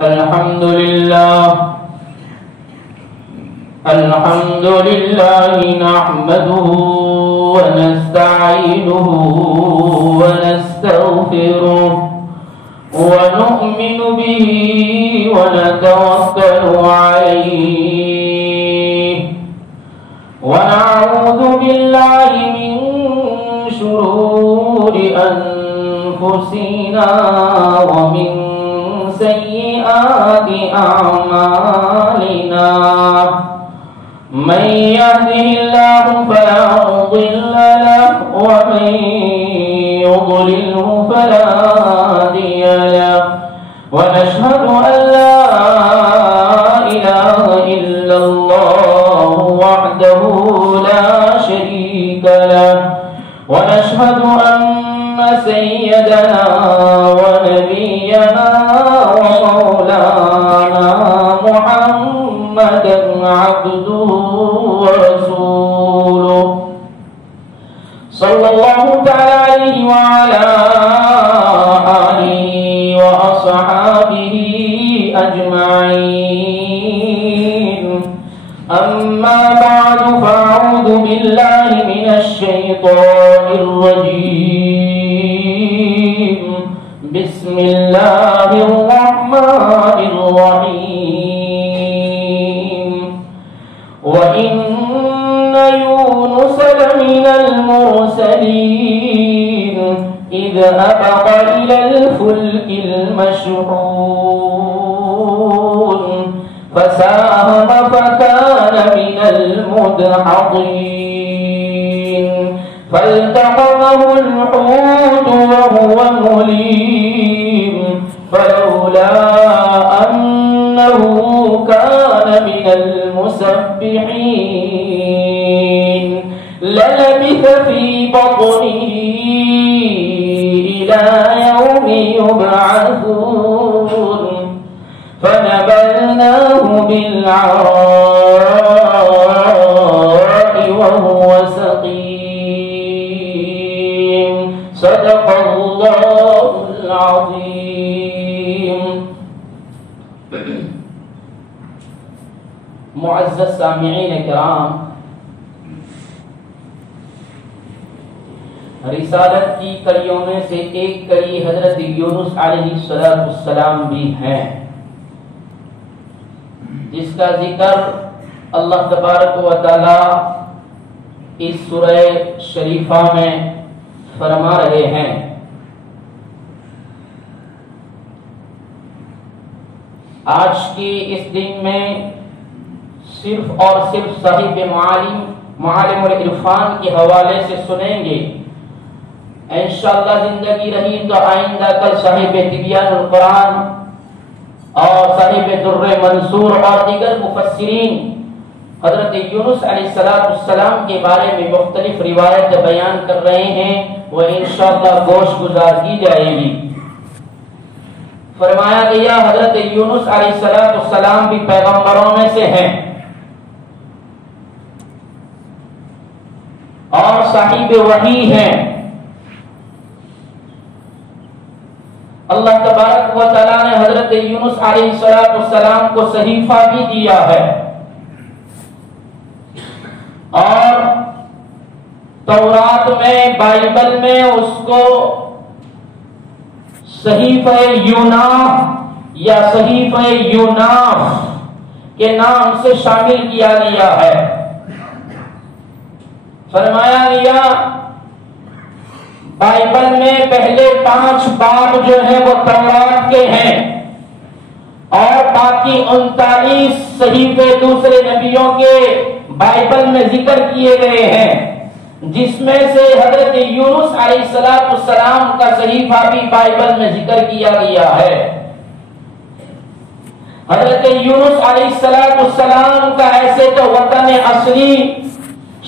الحمد لله نحمده ونستعينه ونستغفره ونؤمن به ونتوكل عليه ونعوذ بالله من شرور أنفسنا ومن سيئات أعمالنا من يهده الله فلا مضل له ومن يضلله فلا هادي له ونشهد أن لا إله إلا الله وحده لا شريك له ونشهد أن سيدنا ونبينا ومولانا محمدا عبده ورسوله صلى الله تعالى عليه وعلى آله وأصحابه أجمعين أما بعد فأعوذ بالله من الشيطان الرجيم بسم الله الرحمن الرحيم وإن يونس لمن المرسلين إذ أبق إلى الفلك المشحون فساهم فكان من المدحضين فالتقمه الحوت وهو مليم فلولا أنه كان من المسبحين للبث في بطنه إلى يوم يبعثون فنبذناه بالعراء وهو سقيم صدق الله العظيم. معزز سامعین کرام، رسالت کی کڑیوں میں سے ایک کڑی حضرت یونس علیہ السلام بھی ہیں، جس کا ذکر اللہ تبارک و تعالی اس سورہ شریفہ میں فرما رہے ہیں۔ آج کی اس دن میں صرف اور صرف صاحب معالم العرفان کے حوالے سے سنیں گے۔ انشاءاللہ زندگی رہی تو آئندہ کل صاحب تبیان القرآن اور صاحب در منصور اور دیگر مفسرین حضرت یونس علیہ السلام کے بارے میں مختلف روایت بیان کر رہے ہیں، وہ انشاءاللہ گوش گزار کی جائے گی۔ فرمایا گیا حضرت یونس علیہ السلام بھی پیغمبروں میں سے ہیں اور صاحب وحی ہیں۔ اللہ تبارک و تعالیٰ نے حضرت یونس علیہ السلام کو صحیفہ بھی دیا ہے، اور تورات میں، بائبل میں اس کو صحیفہ یوناح یا صحیفہ یوناف کے نام سے شامل کیا گیا ہے۔ فرمایا گیا بائبل میں پہلے 5 باب جو ہیں وہ تورات کے ہیں، اور باقی 39 صحیفے دوسرے نبیوں کے بائبل میں ذکر کیے گئے ہیں، جس میں سے حضرت یونس علیہ السلام کا صحیفہ بھی بائبل میں ذکر کیا گیا ہے۔ حضرت یونس علیہ السلام کا ایسے تو وطن اصلی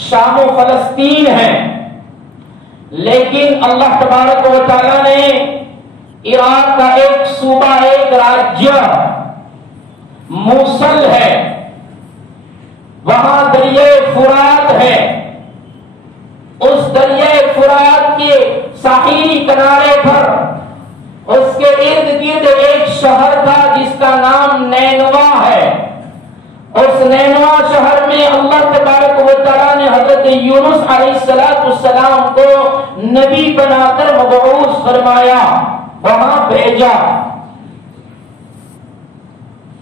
شام و فلسطین ہے، لیکن اللہ تبارک و تعالیٰ نے عراق کا ایک صوبہ، ایک راجیہ موصل ہے، وہاں دریائے فرات ہے، اس دریائے فرات کے ساحلی کنارے پر اس کے ارد گرد ایک شہر تھا جس کا نام تبارک و تعالیٰ نے حضرت یونس علیہ السلام کو نبی بنا کر مبعوث فرمایا، وہاں بھیجا۔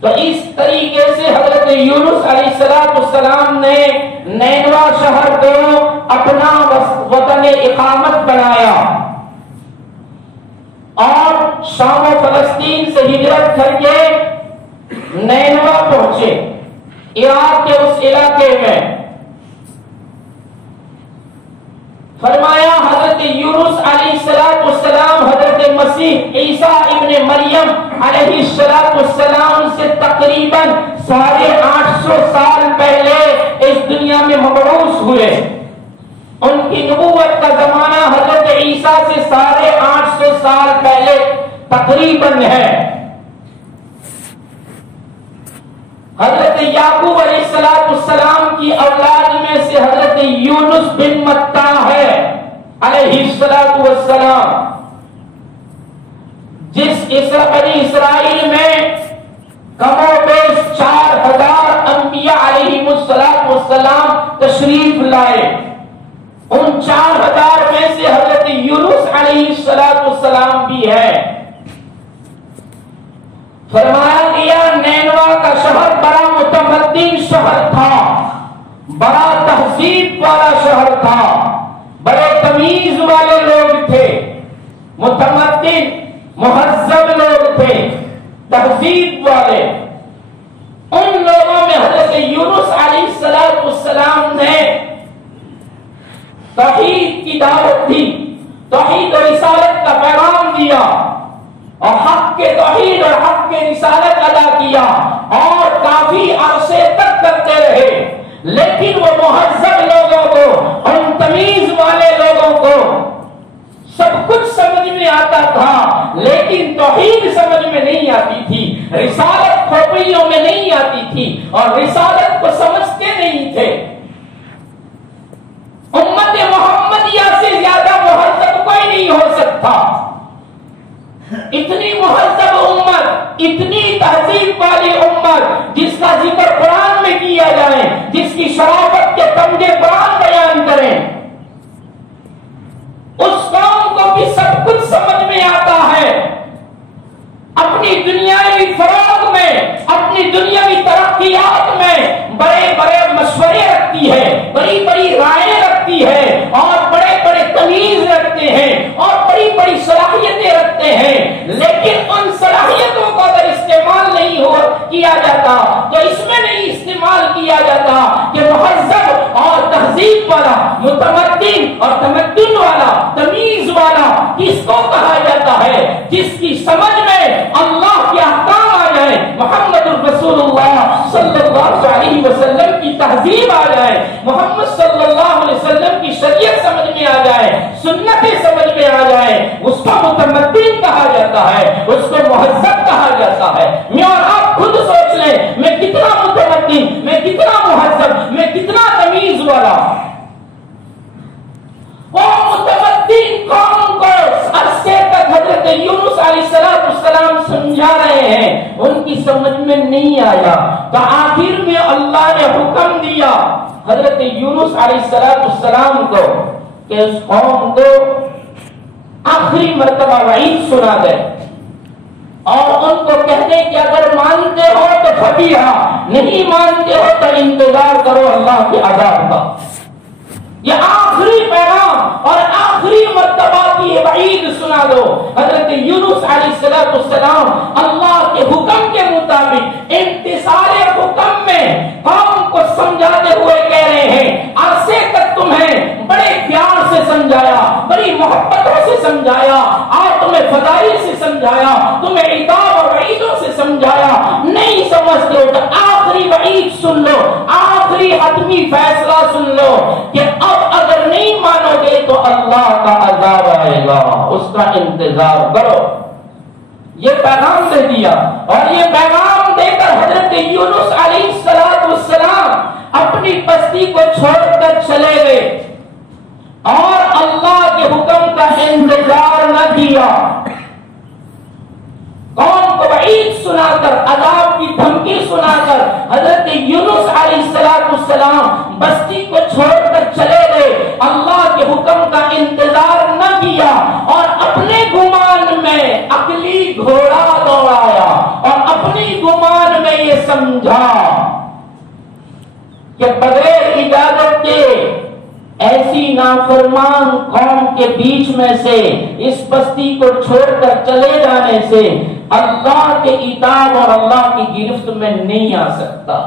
تو اس طریقے سے حضرت یونس علیہ السلام نے نینوا شہر کو اپنا وطن اقامت بنایا اور شام و فلسطین سے ہجرت کر کے نینوا پہنچے، عراق کے اس علاقے میں۔ فرمایا حضرت یونس علیہ السلام حضرت مسیح عیسیٰ ابن مریم علیہ السلام سے تقریباً 850 سال پہلے اس دنیا میں مبعوث ہوئے۔ ان کی نبوت کا زمانہ حضرت عیسیٰ سے 850 سال پہلے تقریباً ہے۔ حضرت یعقوب علیہ السلام کی اولاد میں سے حضرت یونس بن متى ہے علیہ السلام، جس بنی اسرائیل میں کم و بیش 4000 انبیاء علیہ السلام تشریف لائے۔ ان 4000 میں سے حضرت یونس علیہ السلام بھی ہے۔ فرمایا گیا نینوا کا شہر بڑا متمدن شہر تھا، بڑا تہذیب والا شہر تھا، بڑے تمیز والے لوگ تھے، متمدن مہذب لوگ تھے، تہذیب والے۔ ان لوگوں میں حضرت یونس علیہ السلام نے توحید کی دعوت دی، توحید و رسالت کا پیغام دیا اور حق کے توحید اور حق کے رسالت ادا کیا اور کافی عرصے تک کرتے رہے۔ لیکن وہ مہذب لوگوں کو، ان تمیز والے لوگوں کو سب کچھ سمجھ میں آتا تھا، لیکن توحید سمجھ میں نہیں آتی تھی، رسالت کھوپڑیوں میں نہیں آتی تھی اور رسالت کو سمجھتے نہیں تھے۔ امت محمدیہ سے زیادہ مہذب کوئی نہیں ہو سکتا۔ اتنی مہذب امت، اتنی تہذیب والی امت، جس کا ذکر قرآن میں کیا جائے، جس کی شرافت کے تمغے قرآن بیان کریں، اس قوم کو بھی سب کچھ سمجھ میں آتا ہے۔ اپنی دنیاوی فروغ میں، اپنی دنیاوی ترقیات میں بڑے بڑے مشورے رکھتی ہے، بڑی بڑی رائے رکھتی ہے اور بڑے بڑے تمیز رکھتے ہیں اور بڑی بڑی صلاحیتیں رکھتے ہیں، لیکن ان صلاحیتوں کو اگر استعمال نہیں کیا جاتا تو اس میں نہیں استعمال کیا جاتا کہ مہذب اور تہذیب والا، متمدن اور تمدن والا، تمیز والا کس کو کہا جاتا ہے؟ جس کی سمجھ میں اللہ کے احکام آ جائے، محمد رسول اللہ صلی اللہ علیہ وسلم کی تہذیب آ جائے، محمد صلی اللہ علیہ وسلم کی شریعت سمجھ میں آ جائے، سنتیں سمجھ میں آ جائے، اس کو متمدن کہا جاتا ہے، اس کو مہذب کہا جاتا ہے۔ میں اور آپ خود سوچ لیں، میں کتنا متمدن، میں کتنا مہذب، میں کتنا تمیز والا۔ وہ متمدن قوم کو عرصے تک حضرت یونس علیہ السلام سمجھا رہے ہیں، ان کی سمجھ میں نہیں آیا تو آخر میں اللہ نے حکم دیا حضرت یونس علیہ السلام کو کہ اس قوم کو آخری مرتبہ وعید سنا دے اور ان کو کہہ دے کہ اگر مانتے ہو تو فتیحہ، نہیں مانتے ہو تو انتظار کرو اللہ کے عذاب کا۔ یہ آخری پیغام اور آخری مرتبہ کی وعید سنا دو۔ حضرت یونس علیہ السلام اللہ کے حکم کے مطابق امتثال حکم میں قوم کو سمجھاتے ہوئے کہہ رہے ہیں، عرصے تک تمہیں بڑے پیار سے سمجھایا، بڑی محبتوں سے سمجھایا اور تمہیں فضائل سے سمجھایا، تمہیں عتاب اور وعیدوں سے سمجھایا، نہیں سمجھتے ہو تو آخری وعید سن لو، آخری حتمی فیصلہ سن لو کہ اب اگر نہیں مانو گے تو اللہ کا عذاب آئے گا، اس کا انتظار کرو۔ یہ پیغام دے دیا اور یہ پیغام دے کر حضرت یونس علیہ السلام اپنی بستی کو چھوڑ کر چلے گئے اور اللہ کے حکم کا انتظار نہ کیا۔ قوم کو وعید سنا کر، عذاب کی دھمکی سنا کر حضرت یونس علیہ السلام بس نافرمان قوم کے بیچ میں سے اس بستی کو چھوڑ کر چلے جانے سے اللہ کے عتاب اور اللہ کی گرفت میں نہیں آ سکتا.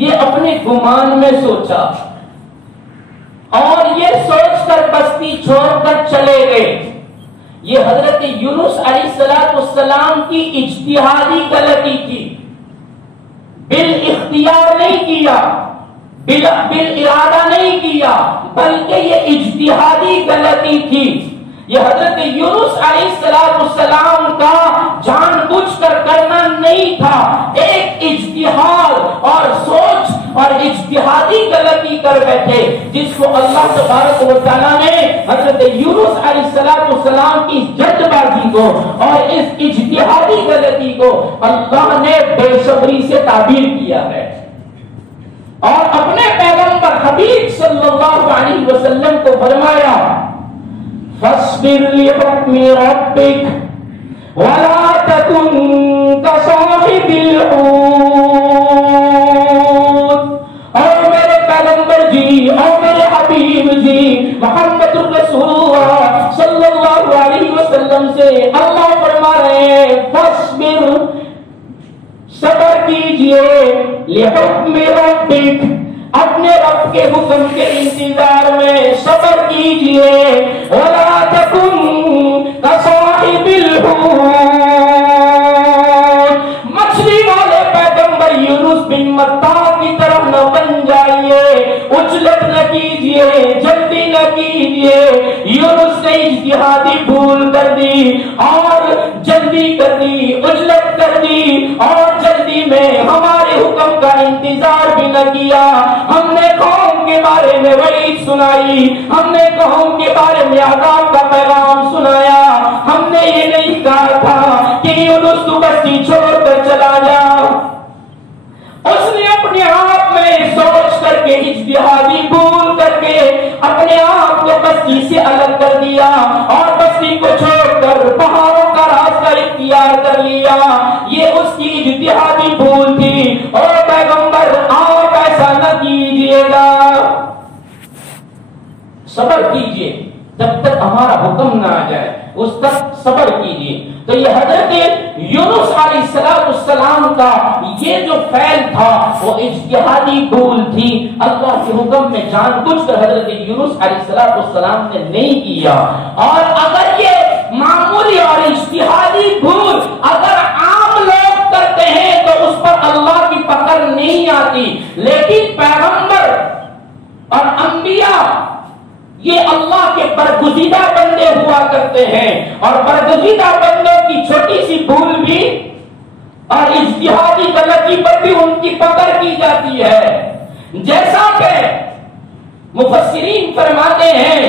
یہ اپنے گمان میں سوچا اور یہ سوچ کر بستی چھوڑ کر چلے گئے. یہ حضرت یونس علیہ السلام کی اجتہادی غلطی تھی. بالاختیار نہیں کیا, بالارادہ نہیں کیا, بلکہ یہ اجتہادی غلطی تھی. یہ حضرت یونس علیہ السلام کا جان بوجھ کر کرنا نہیں تھا, ایک اجتہاد اور سوچ اور اجتہادی غلطی کر بیٹھے جس کو اللہ تبارک و تعالیٰ نے حضرت یونس علیہ السلام کی جلد بازی کو اور اس اجتہادی غلطی کو اللہ نے بے صبری سے تعبیر کیا ہے اور اپنے پیغمبر حبیب صلی اللہ علیہ وسلم کو فرمایا فاصبر لحکم ربک ولا تکن کصاحب الحوت. اور میرے پیغمبر جی اور میرے حبیب جی محمد الرسول اللہ صلی اللہ علیہ وسلم سے اللہ فرما رہے ہیں فاصبر, صبر کیجئے, لحکم ربک, اپنے رب کے حکم کے انتظار میں صبر کیجئے, ولا تکن کصاحب الحوت, مچھلی والے پیغمبر یونس بن متی کی طرح نہ بن جائیے, اجلت نہ کیجئے, جلدی نہ کیجئے. یونس نے اجتہادی بھول کر دی اور جلدی کر دی, اجلت کر دی اور جلدی میں ہمارے حکم کا انتظار بھی نہ کیا. ہم نے قوم کے بارے میں وعید سنائی, ہم نے قوم کے بارے میں عذاب کا پیغام سنایا. ہم نے یہ نہیں کہا تھا کہ یونس تو بستی چھوڑ کر چلا جا. اس نے اپنے آپ میں سوچ کر کے اجتہادی بھول کر کے اپنے آپ کو بستی سے الگ کر دیا اور بستی کو چھوڑ کر پہاڑوں کا راستہ اختیار کر لیا. یہ اس کی اجتہادی بھول تھی. اور پیغمبر آپ ایسا نہ کیجیے گا, صبر کیجیے جب تک ہمارا حکم نہ آ جائے, اس تک صبر کیجیے. تو یہ حضرت یونس علیہ السلام کا یہ جو فعل تھا وہ اجتہادی بھول تھی. اللہ کے حکم میں جان بوجھ کر حضرت یونس علیہ السلام نے نہیں کیا. اور اگر یہ معمولی اور اجتہادی بھول اگر عام لوگ کرتے ہیں تو اس پر اللہ کی پکڑ نہیں آتی, لیکن پیغمبر اور انبیاء یہ اللہ کے برگزیدہ بندے ہوا کرتے ہیں اور برگزیدہ بندوں کی چھوٹی سی بھول بھی اور اجتہادی غلطی پر بھی ان کی پکڑ کی جاتی ہے. جیسا کہ مفسرین فرماتے ہیں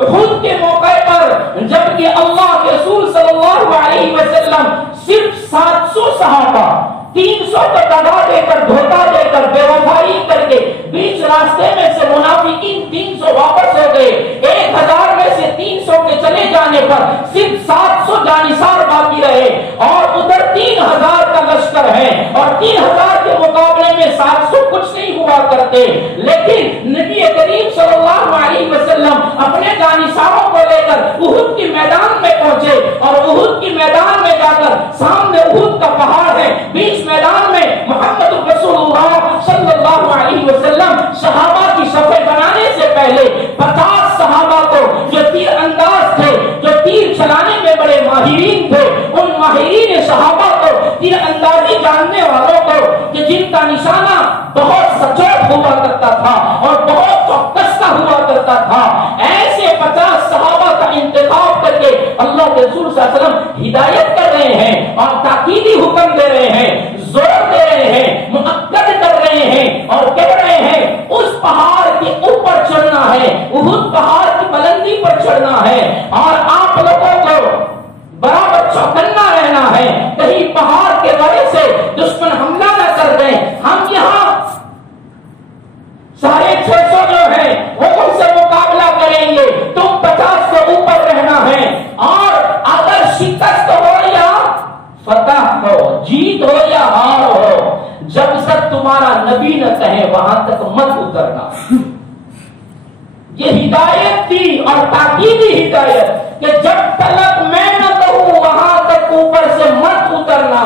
احد کے موقع پر جب کہ اللہ کے رسول صلی اللہ علیہ وسلم صرف 700 صحابہ 300 کو دگا دے کر دھوکہ دے کر بے وفائی کر کے بیچ راستے میں سے منافقین 300 واپس ہو گئے. 1000 میں سے 300 کے چلے جانے پر صرف 700 جانثار باقی رہے اور ادھر 3000 کا لشکر ہے اور 3000 کے مقابلے میں 700 کچھ نہیں ہوا کرتے. لیکن نبی کریم صلی اللہ علیہ وسلم اپنے جانثاروں کو لے کر احد کے میدان میں پہنچے اور احد کے میدان میں جا کر سامنے احد کا پہاڑ ہے, بیچ میدان میں محمد رسول اللہ صلی اللہ علیہ وسلم صحابہ کی صفیں بنانے سے پہلے 50 صحابہ کو جو تیر انداز تھے, جو تیر چلانے میں بڑے ماہرین تھے, ان ماہرین صحابہ کو تیر اندازی جاننے والوں کو کہ جن کا نشانہ بہت سچوٹ ہوا کرتا تھا اور بہت چوکسا ہوا کرتا تھا, ایسے 50 صحابہ کا انتخاب کر کے اللہ کے رسول صلی اللہ علیہ وسلم ہدایت کر رہے ہیں اور تاکیدی حکم دے رہے ہیں, زور دے رہے ہیں, مؤکد کر رہے ہیں اور کہہ رہے ہیں اس پہاڑ کے اوپر چڑھنا ہے, احد پہاڑ کی بلندی پر چڑھنا ہے اور آپ لوگوں کو برابر چوکنا رہنا ہے, کہیں پہاڑ کے بڑے سے دشمن حملہ نہ کر دیں. ہم یہاں 650 جو ہیں وہ ان سے مقابلہ کریں گے, تم 50 سے اوپر رہنا ہے اور اگر شکست ہو یا فتح ہو, جیت ہو یا ہار ہو, جب تک تمہارا نبی نہ کہے وہاں تک مت اترنا. یہ ہدایت تھی اور تاکیدی ہدایت کہ جب تک میں نہ کہوں وہاں تک اوپر سے مت اترنا.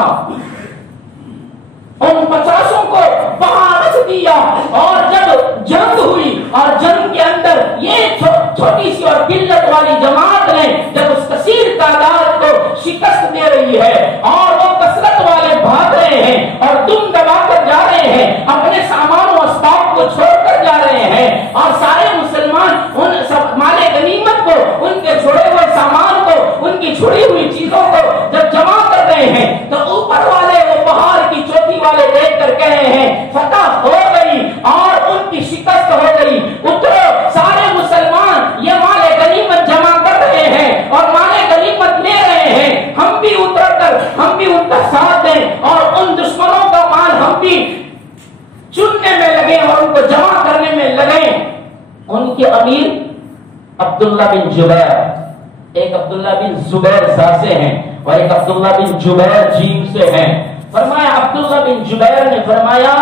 ان 50 کو وہاں رکھ دیا اور جب جنگ ہوئی اور جنگ کے اندر یہ چھوٹی سی اور قلت والی جماعت نے جب اس کثیر تعداد کو شکست دے رہی ہے اور وہ کثرت والے بھاگ رہے ہیں اور دم دبا کر جا رہے ہیں, اپنے سامان و اسباب کو چھوڑ کر جا رہے ہیں اور سارے مسلمان ان سب مال غنیمت کو, ان کے چھوڑے ہوئے سامان کو, ان کی چھڑی ہوئی چیزوں کو جب جمع کر رہے ہیں تو اوپر والے وہ پہاڑ کی چوٹی والے دیکھ کر کہہ رہے ہیں فتح ہو گئی اور ان کی شکست ہو گئی. اترو سارے مسلمان, یہ مال غنیمت جمع کر رہے ہیں اور مال غنیمت لے رہے ہیں, ہم بھی اتر کر ہم بھی ان کا ساتھ دیں اور ان دشمنوں کا مال ہم بھی چننے میں لگے اور ان کو جمع کرنے میں لگے. ان کے امیر عبداللہ بن جبیر, ایک عبداللہ بن زبیر سا سے ہیں اور ایک عبداللہ بن جبیر جیم سے ہیں. فرمایا عبداللہ بن جبیر نے فرمایا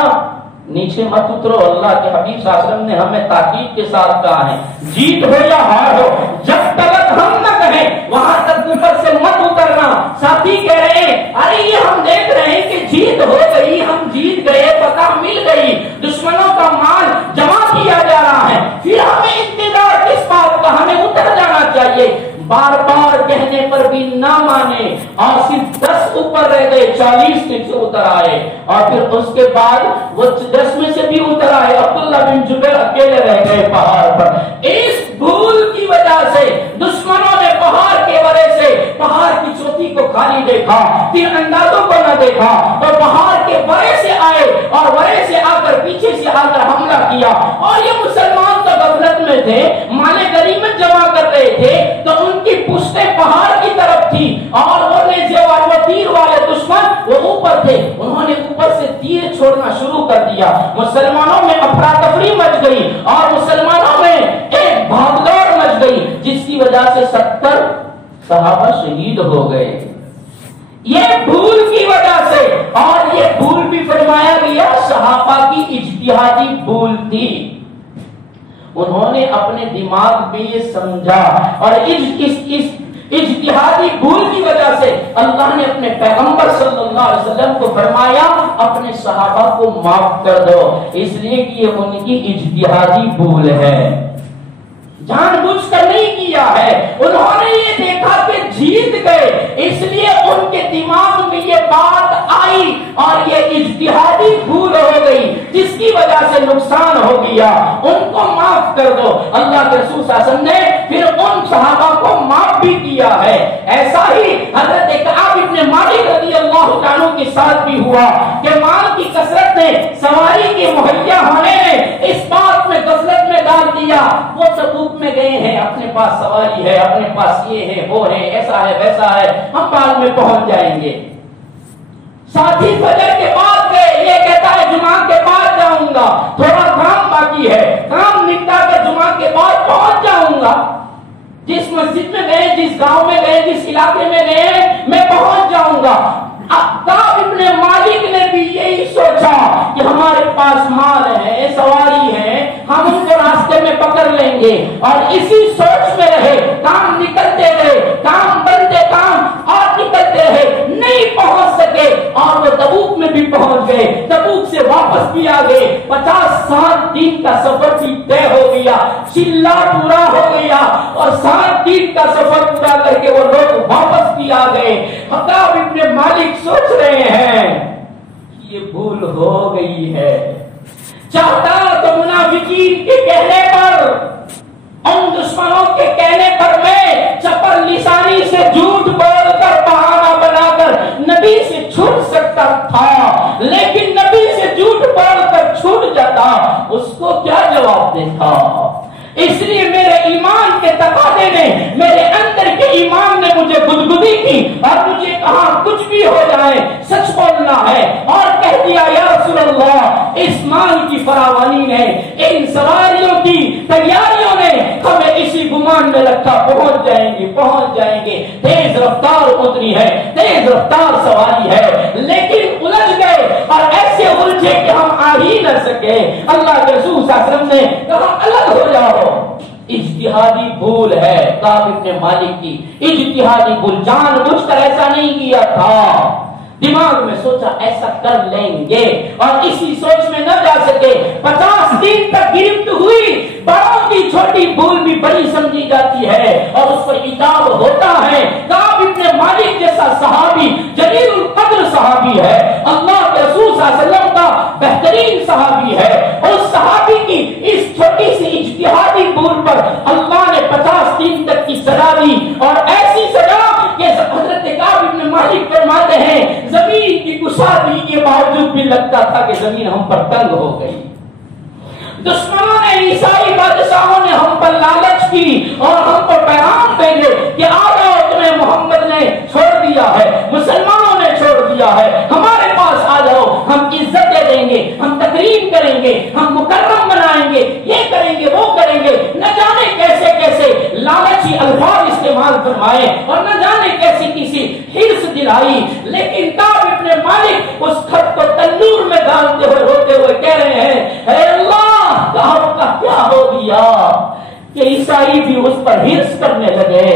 نیچے مت اترو, اللہ کے حبیب صلی اللہ علیہ وسلم نے ہمیں تاکید کے ساتھ کہا ہے جیت ہو یا ہار ہو جب تک ہم نہ کہیں وہاں تک اوپر سے مت اترنا. ساتھی کہہ رہے ہیں ارے یہ ہم دیکھ رہے ہیں کہ جیت ہو گئی, ہم جیت گئے, فتح مل گئی, دشمنوں کا مال جمع کیا جا رہا ہے, پھر ہمیں انتظار کس بات کا, ہمیں اتر جانا چاہیے. بار بار کہنے پر بھی نہ مانے اور صرف 10 اوپر رہ گئے, 40 نیچے اتر آئے اور پھر اس کے بعد وہ 10 میں سے بھی اتر آئے. عبداللہ بن جبیر اکیلے رہ گئے پہاڑ پر. اس بھول کی وجہ سے دشمنوں نے پہاڑ کے ورے سے پہاڑ کی چوٹی کو خالی دیکھا, پھر اندازوں کو نہ دیکھا اور پہاڑ کے ورے سے آئے اور ورے سے آ کر پیچھے سے آ کر حملہ کیا. اور یہ مسلمان تو غفلت میں تھے, مال غنیمت جمع کر رہے تھے تو ان کی پشتیں پہاڑ کی طرف تھی اور وہ تیر والے دشمن وہ اوپر تھے, انہوں نے اوپر سے تیر چھوڑنا شروع کر دیا. مسلمانوں میں افراتفری مچ گئی اور مسلمانوں میں ایک بھاگ دوڑ مچ گئی جس کی وجہ سے 70 صحابہ شہید ہو گئے. یہ بھول کی وجہ سے, اور یہ بھول بھی فرمایا گیا صحابہ کی اجتہادی بھول تھی. انہوں نے اپنے دماغ میں یہ سمجھا اور اس اجتہادی بھول کی وجہ سے اللہ نے اپنے پیغمبر صلی اللہ علیہ وسلم کو فرمایا اپنے صحابہ کو معاف کر دو, اس لیے کہ یہ ان کی اجتہادی بھول ہے, جان بوجھ کر نہیں کیا ہے. انہوں نے یہ دیکھا کہ جیت گئے, اس لیے ان کے دماغ میں یہ بات آئی اور یہ اجتہادی بھول ہو گئی جس کی وجہ سے نقصان ہو گیا. ان کو معاف کر دو. اللہ کے رسول صلی اللہ علیہ وسلم نے پھر ان صحابہ کو معاف بھی کیا ہے. ایسا ہی حضرت کعب بن مالک رضی اللہ عنہ کے ساتھ بھی ہوا کہ مال کی کثرت نے, سواری کے مہیا ہونے نے اس بات میں غفلت میں ڈال دیا. وہ تبوک میں گئے ہیں, اپنے پاس سواری ہے, اپنے پاس یہ ہے, وہ ہے, ایسا ہے, ویسا ہے, ہم بعد میں پہنچ جائیں گے. ساتھی فجر کے بعد گئے, یہ کہتا ہے جمعہ کے بعد جاؤں گا, تھوڑا کام باقی ہے, کام نپٹا کر جمعہ کے بعد پہنچ جاؤں گا. جس مسجد میں گئے, جس گاؤں میں گئے, جس علاقے میں گئے, میں پہنچ جاؤں گا. کعب ابن مالک نے بھی یہی سوچا کہ ہمارے پاس مال ہے, سواری ہے, ہم ان کو راستے میں پکڑ لیں گے, اور اسی سوچ میں رہے. کام نکلتے رہے, کام بنتے کام اور نکلتے رہے, نہیں پہنچ سکے اور وہ تبوک میں بھی پہنچ گئے, تبوک سے واپس بھی آ گئے. 50 دن کا سفر بھی طے ہو گیا, چلا پورا ہو گیا اور 7 دن کا سفر پورا کر کے وہ لوگ واپس بھی آ گئے. کعب ابن مالک سوچ رہے ہیں یہ بھول ہو گئی ہے. چاہتا تو منافقین کے کہنے پر, ان دشمنوں کے کہنے پر میں چپل لسانی سے جھوٹ بول کر بہانہ بنا کر نبی سے چھوٹ سکتا تھا, لیکن نبی سے جھوٹ بول کر چھوٹ جاتا, اس کو کیا جواب دیتا. اس لیے میرے ایمان کے تقاضے نے, میرے اندر کے ایمان نے مجھے گدگدی کی اور مجھے کہا کچھ بھی ہو جائے سچ بولنا ہے, اور کہہ دیا یا رسول اللہ اس مال کی فراوانی نے, ان سواریوں کی تیاریوں نے ہمیں اسی گمان میں رکھا پہنچ جائیں گے, پہنچ جائیں گے. تیز رفتار اتری ہے, تیز رفتار سواری ہے, لیکن الجھ گئے اور ایسے الجھے کہ ہم آ ہی نہ سکے. اللہ کے رسول صلی اللہ علیہ وسلم نے کہا الگ ہو جاؤ, اجتہادی بھول ہے کعب ابن مالک کی، اجتہادی بھول، جان بوجھ کر ایسا نہیں کیا تھا، دماغ میں سوچا ایسا کر لیں گے اور اسی سوچ میں نہ جا سکے، 50 دن تک گرفت ہوئی، بڑوں کی چھوٹی بھول بھی بڑی سمجھی جاتی ہے اور اس پر عتاب ہوتا ہے۔ کعب ابن مالک جیسا صحابی جلیل القدر صحابی ہے، اللہ کے رسول صلی اللہ علیہ وسلم کا بہترین صحابی ہے، اس صحابی کی اس چھوٹی سی اجتہادی بھول پر اللہ نے 50 دن تک کی سزا دی، اور ایسی سزا کہ حضرت کعب ابن مالک فرماتے ہیں زمین کی کشادگی کے باوجود بھی لگتا تھا کہ زمین ہم پر تنگ ہو گئی۔ دشمنوں نے، عیسائی بادشاہوں نے ہم پر لالچ کی اور ہم کو پیغام بھیجے کہ آ جاؤ، تمہیں محمد نے چھوڑ دیا ہے، مسلمانوں نے چھوڑ دیا ہے، ہمارے پاس آ جاؤ، ہم عزتیں دیں گے، ہم تکریم کریں گے، ہم مکرم بنائیں گے، یہ کریں گے، وہ کریں گے، نہ جانے کیسے کیسے لالچی الفاظ استعمال فرمائے اور نہ جانے کیسی کسی حرص دلائی، لیکن کعب ابن مالک اس خط کو تنور میں ڈالتے ہوئے روتے ہوئے کہہ رہے ہیں اے اللہ، کعب کا کیا ہو گیا کہ عیسائی بھی اس پر حرص کرنے لگے۔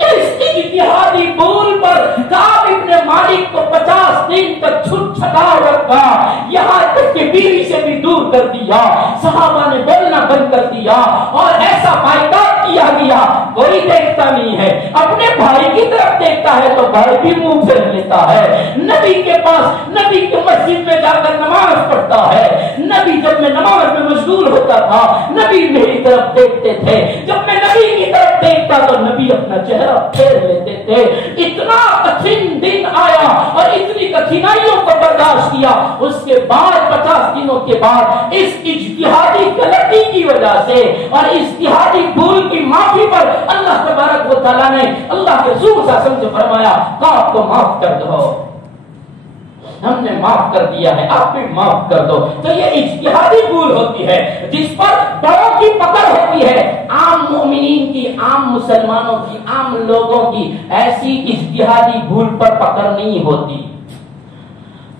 اس اجتہادی بھول پر کعب ابن مالک کو 50 دن تک چھٹ چھٹا رکھا، یہاں تک کہ بیوی سے بھی دور کر دیا، صحابہ نے بولنا بند کر دیا اور ایسا بائیکاٹ کیا گیا، کوئی دیکھتا نہیں ہے، اپنے بھائی کی طرف دیکھتا ہے تو بھائی بھی منہ پھیر لیتا ہے، نبی کے پاس، نبی کی مسجد میں جا کر نماز پڑھتا ہے، نبی جب میں نماز میں مشغول ہوتا تھا نبی میری طرف دیکھتے تھے، جب میں نبی کی طرف دیکھتا تو نبی اپنا چہرہ پھیر لیتے تھے۔ اتنا کٹھن دن آیا اور اتنی کٹھنائیوں کو برداشت کیا، اس کے بعد 50 دنوں کے بعد اس اجتہادی غلطی کی وجہ سے اور اجتہادی بھول کی معافی پر اللہ تبارک و تعالیٰ نے اللہ کے رسول صلی اللہ علیہ وسلم سے فرمایا کعب کو معاف کر دو، ہم نے معاف کر دیا ہے، آپ بھی معاف کر دو۔ تو یہ اجتہادی بھول ہوتی ہے جس پر بڑوں کی پکڑ ہوتی ہے، عام مومنین کی، عام مسلمانوں کی، عام لوگوں کی ایسی اجتہادی بھول پر پکڑ نہیں ہوتی۔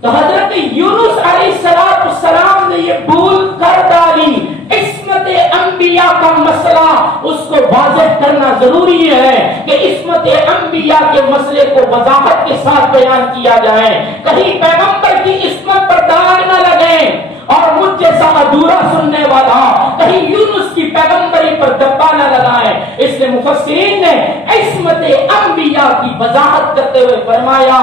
تو حضرت یونس علیہ السلام نے یہ بھول کر ڈالی، عصمت انبیاء کا مسئلہ اس کو واضح کرنا ضروری ہے کہ عصمت انبیاء کے مسئلے کو وضاحت کے ساتھ بیان کیا جائے، کہیں پیغمبر کی عصمت پر داغ نہ لگے اور مجھ جیسا ادھورا سننے والا کہیں یونس کی پیغمبری پر دبا نہ لگائے۔ اس لیے مفسرین نے عصمت انبیاء کی وضاحت کرتے ہوئے فرمایا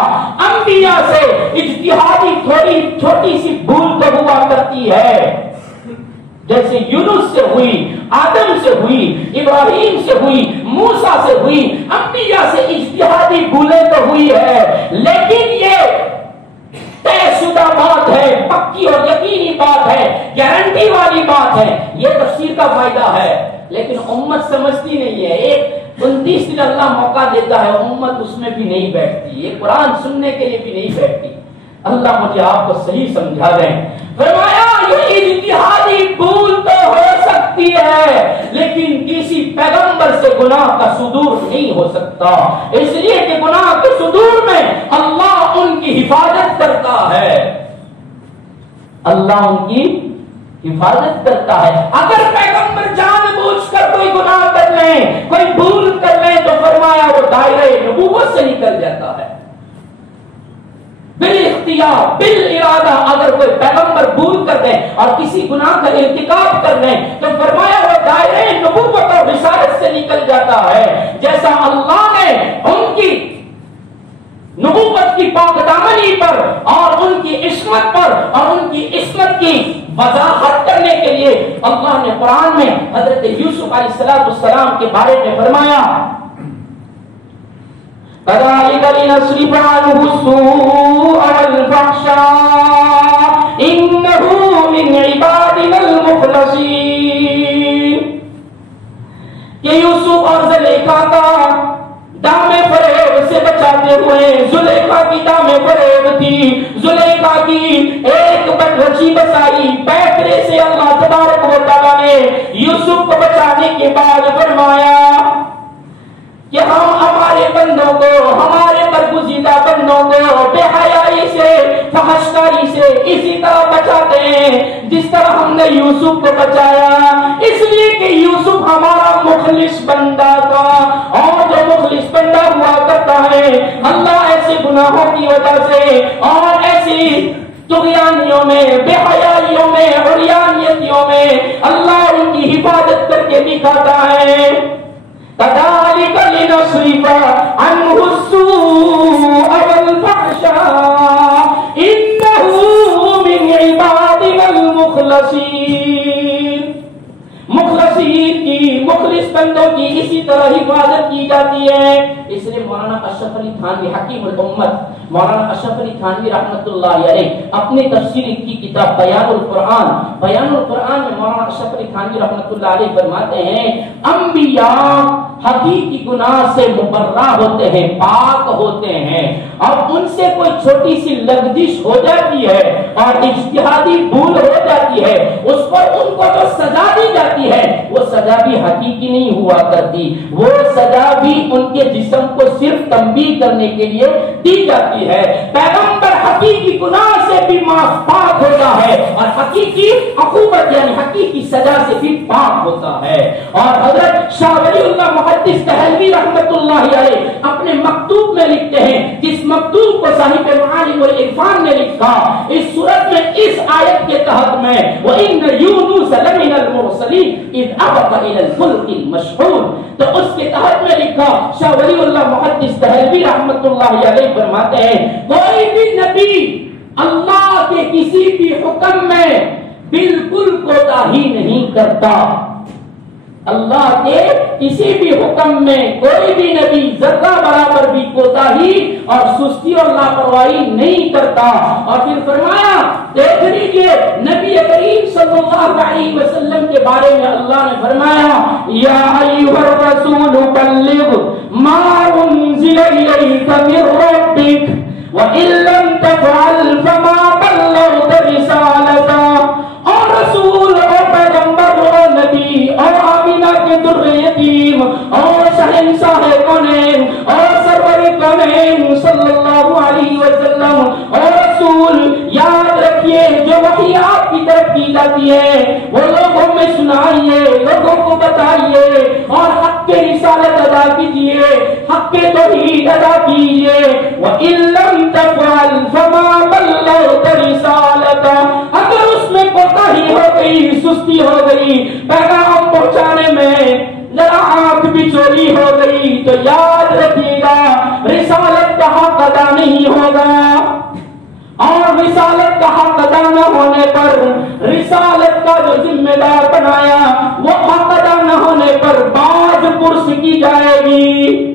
انبیاء سے اجتہادی تھوڑی چھوٹی سی بھول تو ہوا کرتی ہے، جیسے یونس سے ہوئی، آدم سے ہوئی، ابراہیم سے ہوئی، موسیٰ سے ہوئی، انبیاء سے اجتہادی بھولیں تو ہوئی ہے، لیکن یہ طے شدہ بات ہے، پکی اور یقینی بات ہے، گارنٹی والی بات ہے، یہ تفسیر کا فائدہ ہے، لیکن امت سمجھتی نہیں ہے۔ ایک 29 دن اللہ موقع دیتا ہے، امت اس میں بھی نہیں بیٹھتی، یہ قرآن سننے کے لیے بھی نہیں بیٹھتی۔ اللہ مجھے آپ کو صحیح سمجھا دیں۔ فرمایا یہ اجتہادی بھول تو ہو سکتی ہے لیکن کسی پیغمبر سے گناہ کا صدور نہیں ہو سکتا، اس لیے کہ گناہ کے صدور میں اللہ ان کی حفاظت کرتا ہے، اللہ ان کی حفاظت کرتا ہے۔ اگر پیغمبر جان بوجھ کر کوئی گناہ کر لیں، کوئی بھول کر لیں تو فرمایا وہ دائرہ نبوت سے نکل جاتا ہے۔ بالاختیار، بالارادہ اگر کوئی پیغمبر بھول کر دیں اور کسی گناہ کا ارتکاب کر لیں تو فرمایا وہ دائرہ نبوت اور رسالت سے نکل جاتا ہے، جیسا اللہ نے ان کی نبوت کی پاک دامنی پر اور ان کی عصمت پر اور ان کی عصمت کی وضاحت کرنے کے لیے اللہ نے قرآن میں حضرت یوسف علیہ السلام کے بارے میں فرمایا كذلك لنصرف عنه السوء والفحشاء إنه من عبادنا المخلصين۔ کہ یوسف اور زلیخا کا دام فریب سے بچاتے ہوئے، زلیخا کی دام فریب تھی، زلیخا کی ایک رچی بسائی پیکرے سے اللہ تبارک و تعالیٰ نے یوسف کو بچانے کے بعد فرمایا کہ ہم ہمارے بندوں کو، ہمارے برگزیدہ بندوں کو بے حیائی سے، فحشکاری سے اسی طرح بچاتے ہیں جس طرح ہم نے یوسف کو بچایا، اس لیے کہ یوسف ہمارا مخلص بندہ تھا، اور جو مخلص بندہ ہوا کرتا ہے اللہ ایسے گناہوں کی وجہ سے اور ایسی طغیانیوں میں، بے حیائیوں میں، عریانیتوں میں اللہ ان کی حفاظت کر کے دکھاتا ہے۔ كذلك لنصرف عنه السوء والفحشاء إنه من عبادنا المخلصين۔ مخلصین کی، مخلص بندوں کی اسی طرح حفاظت کی جاتی ہے۔ اس لیے مولانا اشرف علی تھانوی حکیم الامت، مولانا اشرف علی تھانوی رحمۃ اللہ علیہ اپنے تفسیر کی کتاب بیان القرآن میں مولانا اشرف علی تھانوی رحمۃ اللہ علیہ فرماتے ہیں انبیاء حقیقی گناہ سے مبرہ ہوتے ہیں، پاک ہوتے ہیں، اور ان سے کوئی چھوٹی سی لغزش ہو جاتی ہے اور اجتہادی بھول ہو جاتی ہے، اس پر ان کو جو سزا دی جاتی ہے وہ سزا بھی حقیقی نہیں ہوا کرتی، وہ سزا بھی ان کے جسم کو صرف تنبیہ کرنے کے لیے دی جاتی ہے۔ پیغمبر حقیقی گناہ سے بھی پاک ہوتا ہے اور حقیقی عقوبت یعنی حقیقی سزا سے بھی پاک ہوتا ہے۔ اور حضرت شاہ ولی اللہ محدث دہلوی رحمۃ اللہ علیہ اپنے مکتوب میں لکھتے ہیں، جس مکتوب کو صاحب معالم العرفان نے لکھا اس صورت میں، اس آیت کے تحت میں وَإِنَّ يُونُسَ لَمِنَ الْمُرْسَلِينَ إِذْ أَبَقَ إِلَى الْفُلْكِ الْمَشْحُونِ، تو اس کے تحت میں لکھا شاہ ولی اللہ محدث دہلوی رحمۃ اللہ علیہ فرماتے ہیں کوئی بھی نبی اللہ کے کسی بھی حکم میں بالکل کوتاہی نہیں کرتا، اللہ کے کسی بھی حکم میں کوئی بھی نبی ذرہ برابر بھی کوتاہی اور سستی اور لاپرواہی نہیں کرتا۔ اور پھر فرمایا دیکھ لیجیے نبی کریم صلی اللہ علیہ وسلم کے بارے میں اللہ نے فرمایا یا ایھا الرسول بلغ ما انزل الیک من ربک وان لم تفعل فما بلغت رسالتہ، اور رسول اور پیغمبر اور نبی اور آمینہ کے در یتیم اور شہنشاہ کونین اور سرور کونین صلی اللہ علیہ وسلم اور رسول، یاد رکھیے جو وحی آپ کی طرف کی جاتی ہے وہ لوگوں میں سنائیے، لوگوں کو بتائیے اور حق کے رسالت ادا کیجیے، حق کے توحید ادا کیجیے۔ وَإِن لَّمْ تَفْعَلْ فَمَا بَلَّغْتَ رِسَالَتَهُ، اگر اس میں کوتاہی ہو گئی، سستی ہو گئی، پیغام پہنچانے میں ذرا آنکھ بھی چوری ہو گئی تو یاد رکھیے گا رسالت کا حق ادا نہیں ہوگا، اور رسالت کا حق ادا نہ ہونے پر، رسالت کا جو ذمہ دار بنایا وہ حق ادا نہ ہونے پر باز پرس کی جائے گی۔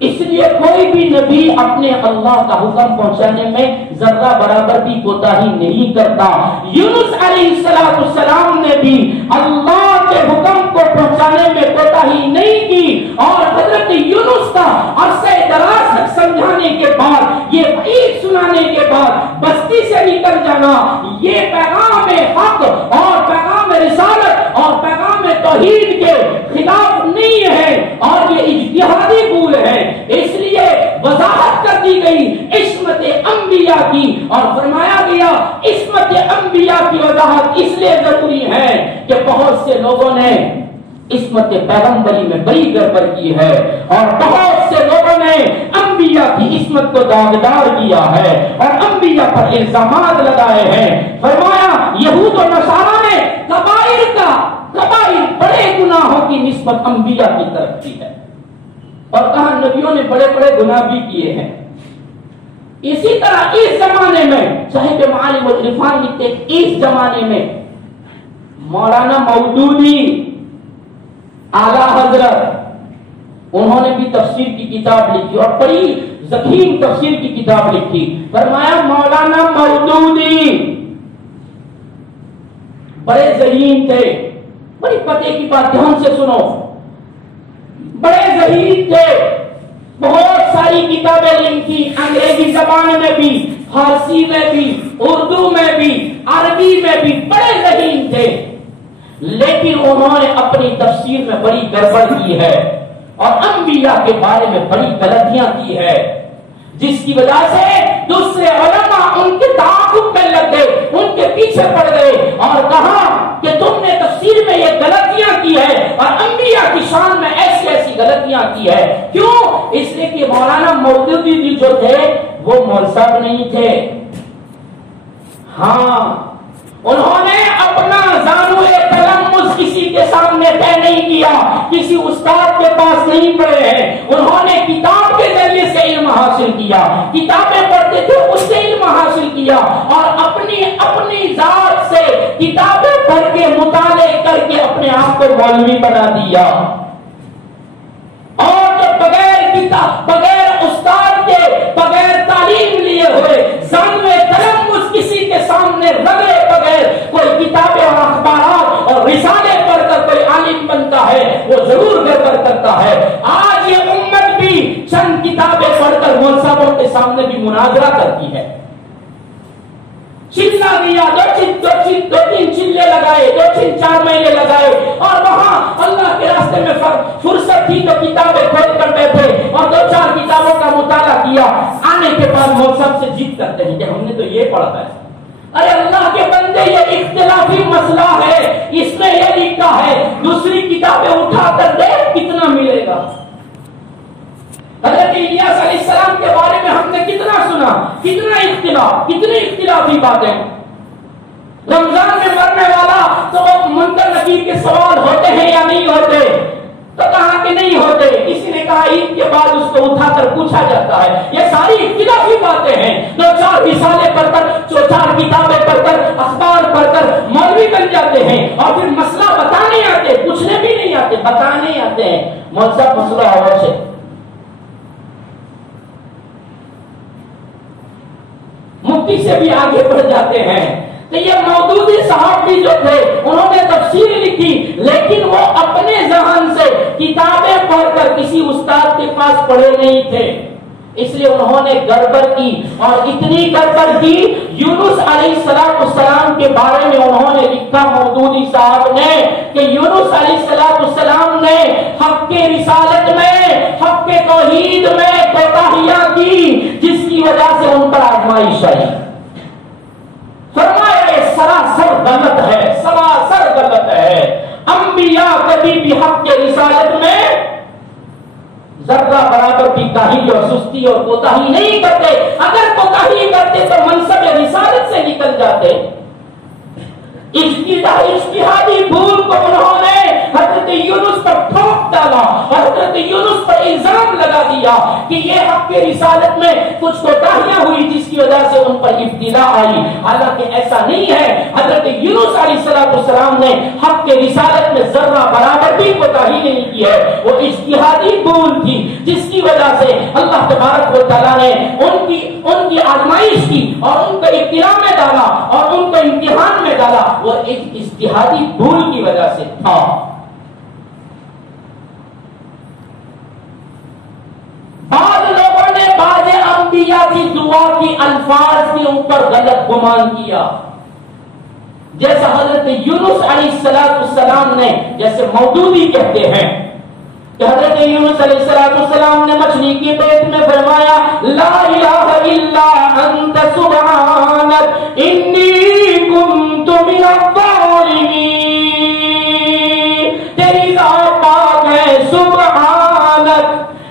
اس لیے کوئی بھی نبی اپنے اللہ کا حکم پہنچانے میں ذرہ برابر بھی کوتاہی نہیں کرتا۔ یونس علیہ السلام نے بھی اللہ کے حکم کو پہنچانے میں کوتاہی نہیں کی، اور حضرت یونس کا عرصہ دراز تک سمجھانے کے بعد، یہ وعید سنانے کے بعد بستی سے نکل جانا یہ پیغام حق اور پیغام رسالت اور پیغام توحید کے خلاف نہیں ہے، اور یہ اجتہادی بھول ہے۔ اس لیے وضاحت کر دی گئی عصمت انبیاء کی، اور فرمایا گیا عصمت انبیاء کی وضاحت اس لیے ضروری ہے کہ بہت سے لوگوں نے عصمت پیغمبری میں بڑی گڑبڑ کی ہے، اور بہت سے لوگوں نے انبیاء کی عصمت کو داغدار کیا ہے اور انبیاء پر الزامات لگائے ہیں۔ فرمایا یہود و نصارہ نے کبائر بڑے گناہوں کی نسبت انبیاء کی طرف کی ہے، اور کہا نبیوں نے بڑے بڑے گناہ بھی کیے ہیں۔ اسی طرح اس زمانے میں صاحب معالم العرفان لکھتے ہیں اس زمانے میں مولانا مودودی اعلیٰ حضرت انہوں نے بھی تفسیر کی کتاب لکھی اور بڑی ضخیم تفسیر کی کتاب لکھی۔ فرمایا مولانا مودودی بڑے ذہین تھے، بڑی پتے کی بات دھیان سے سنو، بڑے ذہین تھے، بہت ساری کتابیں لکھی، انگریزی زبان میں بھی، فارسی میں بھی، اردو میں بھی، عربی میں بھی، بڑے ذہین تھے، لیکن انہوں نے اپنی تفسیر میں بڑی گڑبڑ کی ہے اور انبیاء کے بارے میں بڑی غلطیاں کی ہے، جس کی وجہ سے دوسرے علماء ان کے تعاقب میں لگ گئے، ان کے پیچھے پڑ گئے اور کہا کہ تم نے تفسیر میں یہ غلطیاں کی ہے اور انبیاء کی شان میں ایسی ایسی غلطیاں کی ہے. کیوں؟ اس لیے کہ مولانا مودودی بھی جو تھے وہ مولصب نہیں تھے. ہاں، انہوں نے اپنا زانوئے تلمس کسی کے سامنے طے نہیں کیا، کسی استاد کے پاس نہیں پڑھے ہیں. انہوں نے کتاب کے ذریعے سے علم حاصل کیا، کتابیں پڑھتے تھے اس سے علم حاصل کیا اور اپنی ذات سے کتابیں پڑھ کے مطالعے کر کے اپنے آپ کو مولوی بنا دیا. اور جو بغیر کتاب، بغیر استاد کے، بغیر تعلیم لیے ہوئے زانوئے تلمس کسی کے سامنے رگڑے بغیر کوئی کتابیں اور اخبارات اور رسالے پڑھ کر کوئی عالم بنتا ہے، وہ ضرور گڑبڑ کرتا ہے. آج یہ امت بھی چند کتابیں پڑھ کر مولصبوں کے سامنے بھی مناظرہ کرتی ہے. چلنا دیا، دو تین چلے لگائے، 2-4 مہینے لگائے اور وہاں اللہ کے راستے میں فرصت تھی تو کتابیں کھول کر بیٹھے اور 2-4 کتابوں کا مطالعہ کیا. آنے کے بعد مولصب سے ضد کرتے ہیں کہ ہم نے تو یہ پڑھا ہے. ارے اللہ کے بندے، یہ اختلافی مسئلہ ہے، اس میں یہ لکھا ہے، دوسری کتابیں اٹھا کر دے، کتنا ملے گا؟ حضرت الیاس علیہ السلام کے بارے میں ہم نے کتنا سنا، کتنا اختلاف، کتنی اختلافی باتیں. رمضان میں مرنے والا تو وہ منکر نکیر کے سوال ہوتے ہیں یا نہیں ہوتے؟ تو کہا کہ نہیں ہوتے. کسی نے کہا عید کے بعد اس کو اٹھا کر پوچھا جاتا ہے. یہ ساری اختلافی باتیں ہیں. 2-4 رسالے پڑھ کر، 4 کتابیں پڑھ کر، اخبار پڑھ کر مولوی بن جاتے ہیں اور پھر مسئلہ بتانے آتے، پوچھنے بھی نہیں آتے، بتانے آتے ہیں. مولصب مسئلہ اور سے مفتی سے بھی آگے بڑھ جاتے ہیں. تو یہ مودودی صاحب بھی جو تھے انہوں نے تفسیر لکھی، لیکن وہ اپنے ذہن سے کتابیں پڑھ کر کسی استاد کے پاس پڑھے نہیں تھے. اس لیے انہوں نے گڑبڑ کی اور اتنی گڑبڑ کی، یونس علیہ السلام کے بارے میں انہوں نے لکھا مودودی صاحب نے کہ یونس علیہ السلام نے حق کے رسالت میں، حق کے توحید میں کوتاہیاں کی جس کی وجہ سے ان پر آزمائش آئی. فرمایا یہ سراسر غلط ہے، سراسر غلط ہے. انبیاء کبھی بھی حق کے رسالت میں ذرہ برابر بھی کاہلی اور سستی اور کوتاہی نہیں کرتے. اگر کوتاہی کرتے تو منصب رسالت سے نکل جاتے. اجتہادی بھول کو انہوں نے حضرت یونس پر ٹھوک ڈالا اور حضرت یونس پر الزام لگا دیا کہ یہ حق کے رسالت میں کچھ کوتاہیاں ہوئی جس کی وجہ سے ان پر ابتلا آئی. حالانکہ ایسا نہیں ہے. حضرت یونس علیہ السلام نے حق کے رسالت میں ذرہ برابر بھی کوتاہی نہیں کی ہے. وہ اجتہادی بھول تھی جس کی وجہ سے اللہ تبارک و تعالیٰ نے ان کی آزمائش کی اور ان کو ابتلا میں ڈالا اور ان کو امتحان میں ڈالا. وہ ایک اجتہادی بھول کی وجہ سے تھا. بعض لوگوں نے بعض انبیاء کی دعا کی الفاظ کے اوپر غلط گمان کیا. جیسا حضرت یونس علیہ السلام نے، جیسے مودودی کہتے ہیں کہ حضرت یونس علیہ السلام نے مچھلی کے پیٹ میں فرمایا لا الہ الا انت سبحانک انی کنت من الظالمین. تیری ذات پاک ہے سبحانک،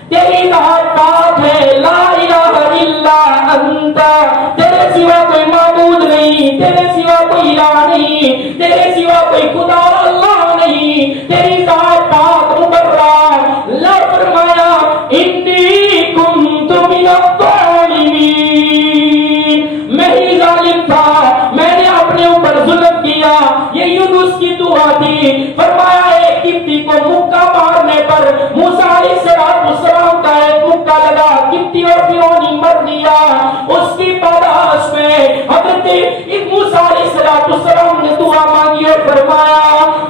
تیری ذات پاک ہے، لا الہ الا انت، تیرے سوا کوئی معبود نہیں، تیرے سوا کوئی الہ نہیں، تیرے سوا کوئی خدا اللہ نہیں، تیری ذات پاک مبرہ. لا فرمایا انی کنت من الظالمین، میں ہی ظالم تھا، میں نے اپنے اوپر ظلم کیا. یہ یونس کی دعا تھی. فرمایا ایک قبطی کو مکہ مارنے پر موسیٰ علیہ السلام کا ایک مکہ لگا، قبطی اور فرعونی مر دیا. اس کی پاداش میں حضرت موسیٰ علیہ السلام نے دعا مانگی اور فرمایا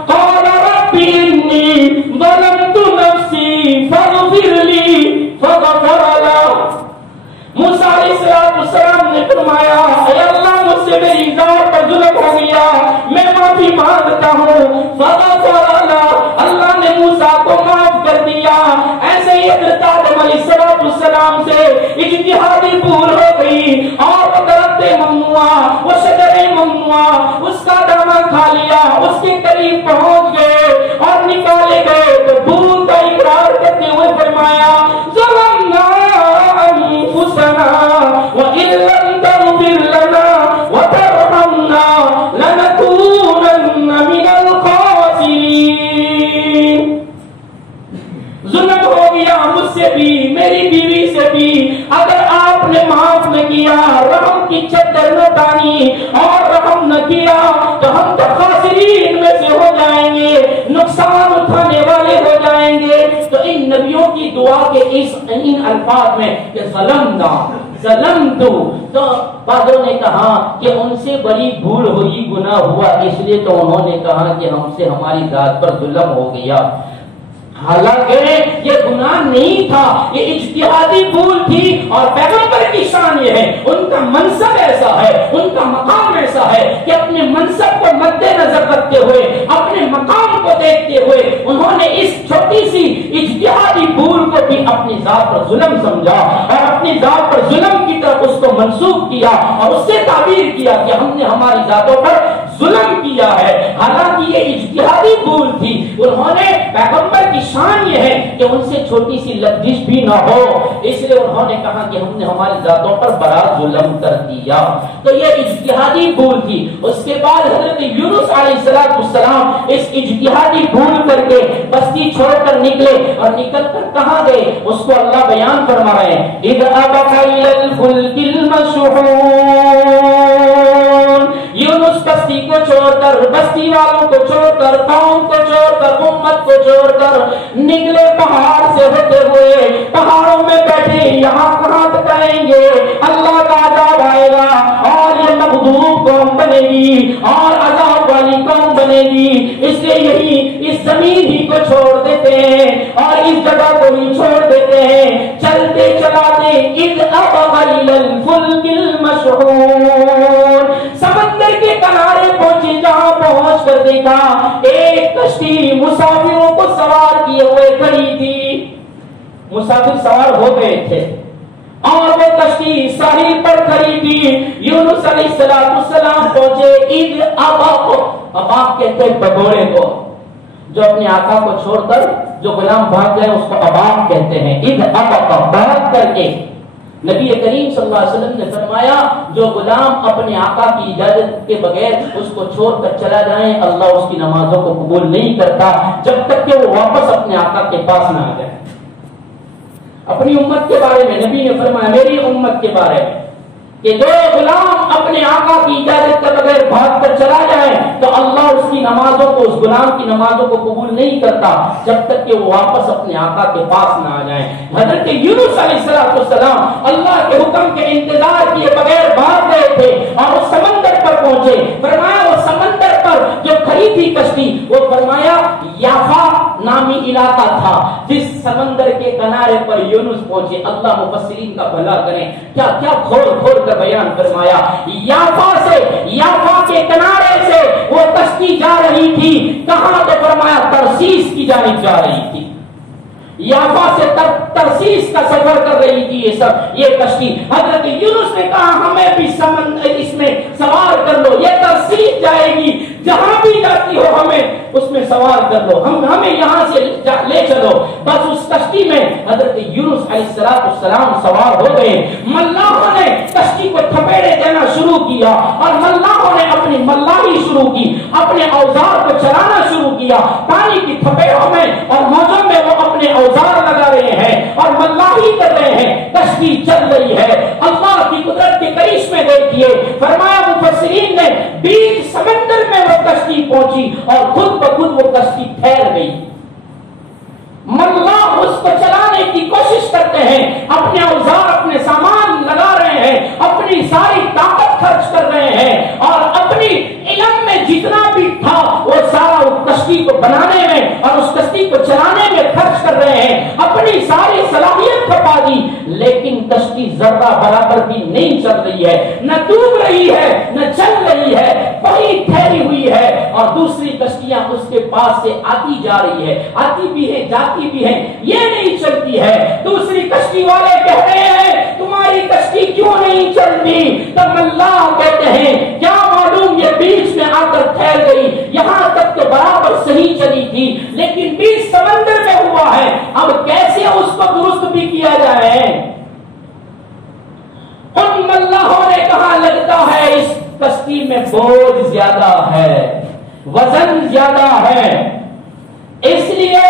قال رب انی ظلمت نفسی فاغفر لی فغفر له. موسیٰ علیہ السلام نے فرمایا اے اللہ مجھ سے میری ذات پر ظلم ہو گیا، میں معافی مانگتا ہوں. فغفر له، اللہ نے موسیٰ کو معاف کر دیا. ایسے ہی حضرت آدم علیہ السلام سے اجتہادی بھول ہو گئی اور وہ درخت ممنوع، وہ شجر کی چادر نہ تانی اور رحم نہ کیا تو ہم تو خاسرین میں سے ہو جائیں گے، نقصان اٹھانے والے ہو جائیں گے۔ تو ان نبیوں کی دعا کے ان الفاظ میں کہ ظلمتو، تو بعضوں نے کہا کہ ان سے بڑی بھول ہوئی، گناہ ہوا، اس لیے تو انہوں نے کہا کہ ہم سے ہماری ذات پر ظلم ہو گیا۔ حالانکہ یہ گناہ نہیں تھا، یہ اجتہادی بھول تھی، اور پیغمبر کی شان یہ ہے، ان کا منصب ایسا ہے، ان کا مقام ایسا ہے کہ اپنے منصب کو مد نظر رکھتے ہوئے، اپنے مقام کو دیکھتے ہوئے انہوں نے اس چھوٹی سی اجتہادی بھول کو بھی اپنی ذات پر ظلم سمجھا اور اپنی ذات پر ظلم کی طرف اس کو منسوخ کیا اور اس سے تعبیر کیا کہ ہم نے ہماری ذاتوں پر ظلم کیا ہے۔ حالانکہ یہ اجتہادی بھول تھی، انہوں نے پیغمبر کی شان یہ ہے کہ ان سے چھوٹی سی لغزش بھی نہ ہو، اس لیے انہوں نے کہا کہ ہم نے ہماری ذاتوں پر بڑا ظلم کر دیا۔ تو یہ اجتہادی بھول تھی۔ اس کے بعد حضرت یونس علیہ السلام اس اجتہادی بھول کر کے بستی چھوڑ کر نکلے، اور نکل کر کہاں گئے اس کو اللہ بیان فرما رہے ہیں، اذ ابق الى الفلك المشحون۔ یونس بستی کو چھوڑ کر، بستی والوں کو چھوڑ کر، قوم کو چھوڑ کر، امت کو چھوڑ کر نکلے پہاڑ سے ہوتے ہوئے، پہاڑوں میں بیٹھے یہاں کہاں تک آئیں گے، اللہ کا عذاب آئے گا اور یہ مغضوب قوم بنے گی اور عذاب والی قوم بنے گی، اس لیے یہی اس زمین ہی کو چھوڑ دیتے ہیں اور اس جگہ کو ہی چھوڑ دیتے ہیں، چلتے چلاتے اذ ابق الى الفلك المشحون، سمندر کے کنارے پہنچے، جہاں پہنچ کر دیکھا ایک کشتی مسافروں کو سوار کیے ہوئے کھڑی تھی۔ مسافر سوار ہو گئے تھے اور وہ کشتی ساحل پر کھڑی تھی۔ یونس علیہ السلام پہنچے، اذ ابق کہتے ہیں بگوڑے کو، جو اپنے آقا کو چھوڑ کر جو غلام بھاگ گئے اس کو اباق کہتے ہیں۔ اذ ابق، بھاگ کر کے۔ نبی کریم صلی اللہ علیہ وسلم نے فرمایا جو غلام اپنے آقا کی اجازت کے بغیر اس کو چھوڑ کر چلا جائے، اللہ اس کی نمازوں کو قبول نہیں کرتا جب تک کہ وہ واپس اپنے آقا کے پاس نہ آ جائے۔ اپنی امت کے بارے میں نبی نے فرمایا، میری امت کے بارے میں، کہ جو غلام اپنے آقا کی اجازت کے بغیر بھاگ کر چلا جائے تو اللہ اس کی نمازوں کو، اس غلام کی نمازوں کو قبول نہیں کرتا جب تک کہ وہ واپس اپنے آقا کے پاس نہ آ جائیں۔ حضرت یونس علیہ السلام اللہ کے حکم کے انتظار کیے بغیر بھاگ گئے تھے اور اس سمندر پر پہنچے۔ فرمایا وہ سمندر پر جو کھڑی تھی کشتی، وہ فرمایا یافا نامی علاقہ تھا جس سمندر کے کنارے پر یونس پہنچے۔ اللہ مفسرین کا بھلا کریں، کیا کیا کھول کھول کر بیان فرمایا۔ یافا کے کنارے سے وہ کشتی جا رہی تھی، کہاں تو فرمایا ترسیس کی جانب جا رہی تھی۔ یافا سے ترسیس کا سفر کر رہی تھی یہ کشتی۔ حضرت یونس نے کہا ہمیں بھی اس میں سوار کر لو، یہ ترسیس جائے گی، جہاں بھی جاتی ہو ہمیں اس میں سوار کر لو، ہمیں یہاں سے لے چلو۔ بس اس کشتی میں حضرت یونس علیہ السلام سوار ہو گئے۔ ملاحوں نے کشتی کو تھپیڑے دینا شروع کیا اور ملاحوں نے اپنی ملاحی شروع کی، اپنے اوزار کو چلانا شروع کیا پانی کی تھپیڑوں میں اور موجوں میں۔ وہ اپنے اوزار لگا رہے ہیں اور ملاحی کر رہے ہیں، کشتی چل رہی ہے۔ اللہ کی قدرت کے کرشمے دیکھیے، فرمایا مفسرین نے بیچ سمندر میں وہ کشتی پہنچی اور خود بخود وہ کشتی ٹھہر گئی۔ ملاح اس کو چلانے کی کوشش کرتے ہیں، اپنے اوزار اپنے سامان لگا رہے ہیں، اپنی ساری طاقت خرچ کر رہے ہیں اور اپنی علم میں جتنا بھی تھا وہ سارا اس کشتی کو بنانے میں اور اس کشتی کو چلانے میں خرچ کر رہے ہیں، اپنی ساری صلاحیت کھپا دی، لیکن کشتی ذرہ برابر بھی نہیں چل رہی ہے، نہ ڈوب رہی ہے نہ چل رہی ہے، وہی ٹھہری ہوئی ہے اور دوسری کشتیاں اس کے پاس سے آتی جا رہی ہے، آتی بھی ہے جاتی بھی ہے، یہ نہیں چلتی ہے۔ دوسری کشتی والے کہہ رہے ہیں تمہاری کشتی کیوں نہیں چلتی؟ تب اللہ کہتے ہیں کیا معلوم یہ بیچ میں آ کر ٹھہر گئی، یہاں تک تو برابر صحیح چلی تھی لیکن بیچ سمندر میں ہوا ہے، اب کیسے اس کو درست بھی کیا جائے؟ ان ملاحوں نے کہا لگتا ہے اس کشتی میں بوجھ زیادہ ہے، وزن زیادہ ہے، اس لیے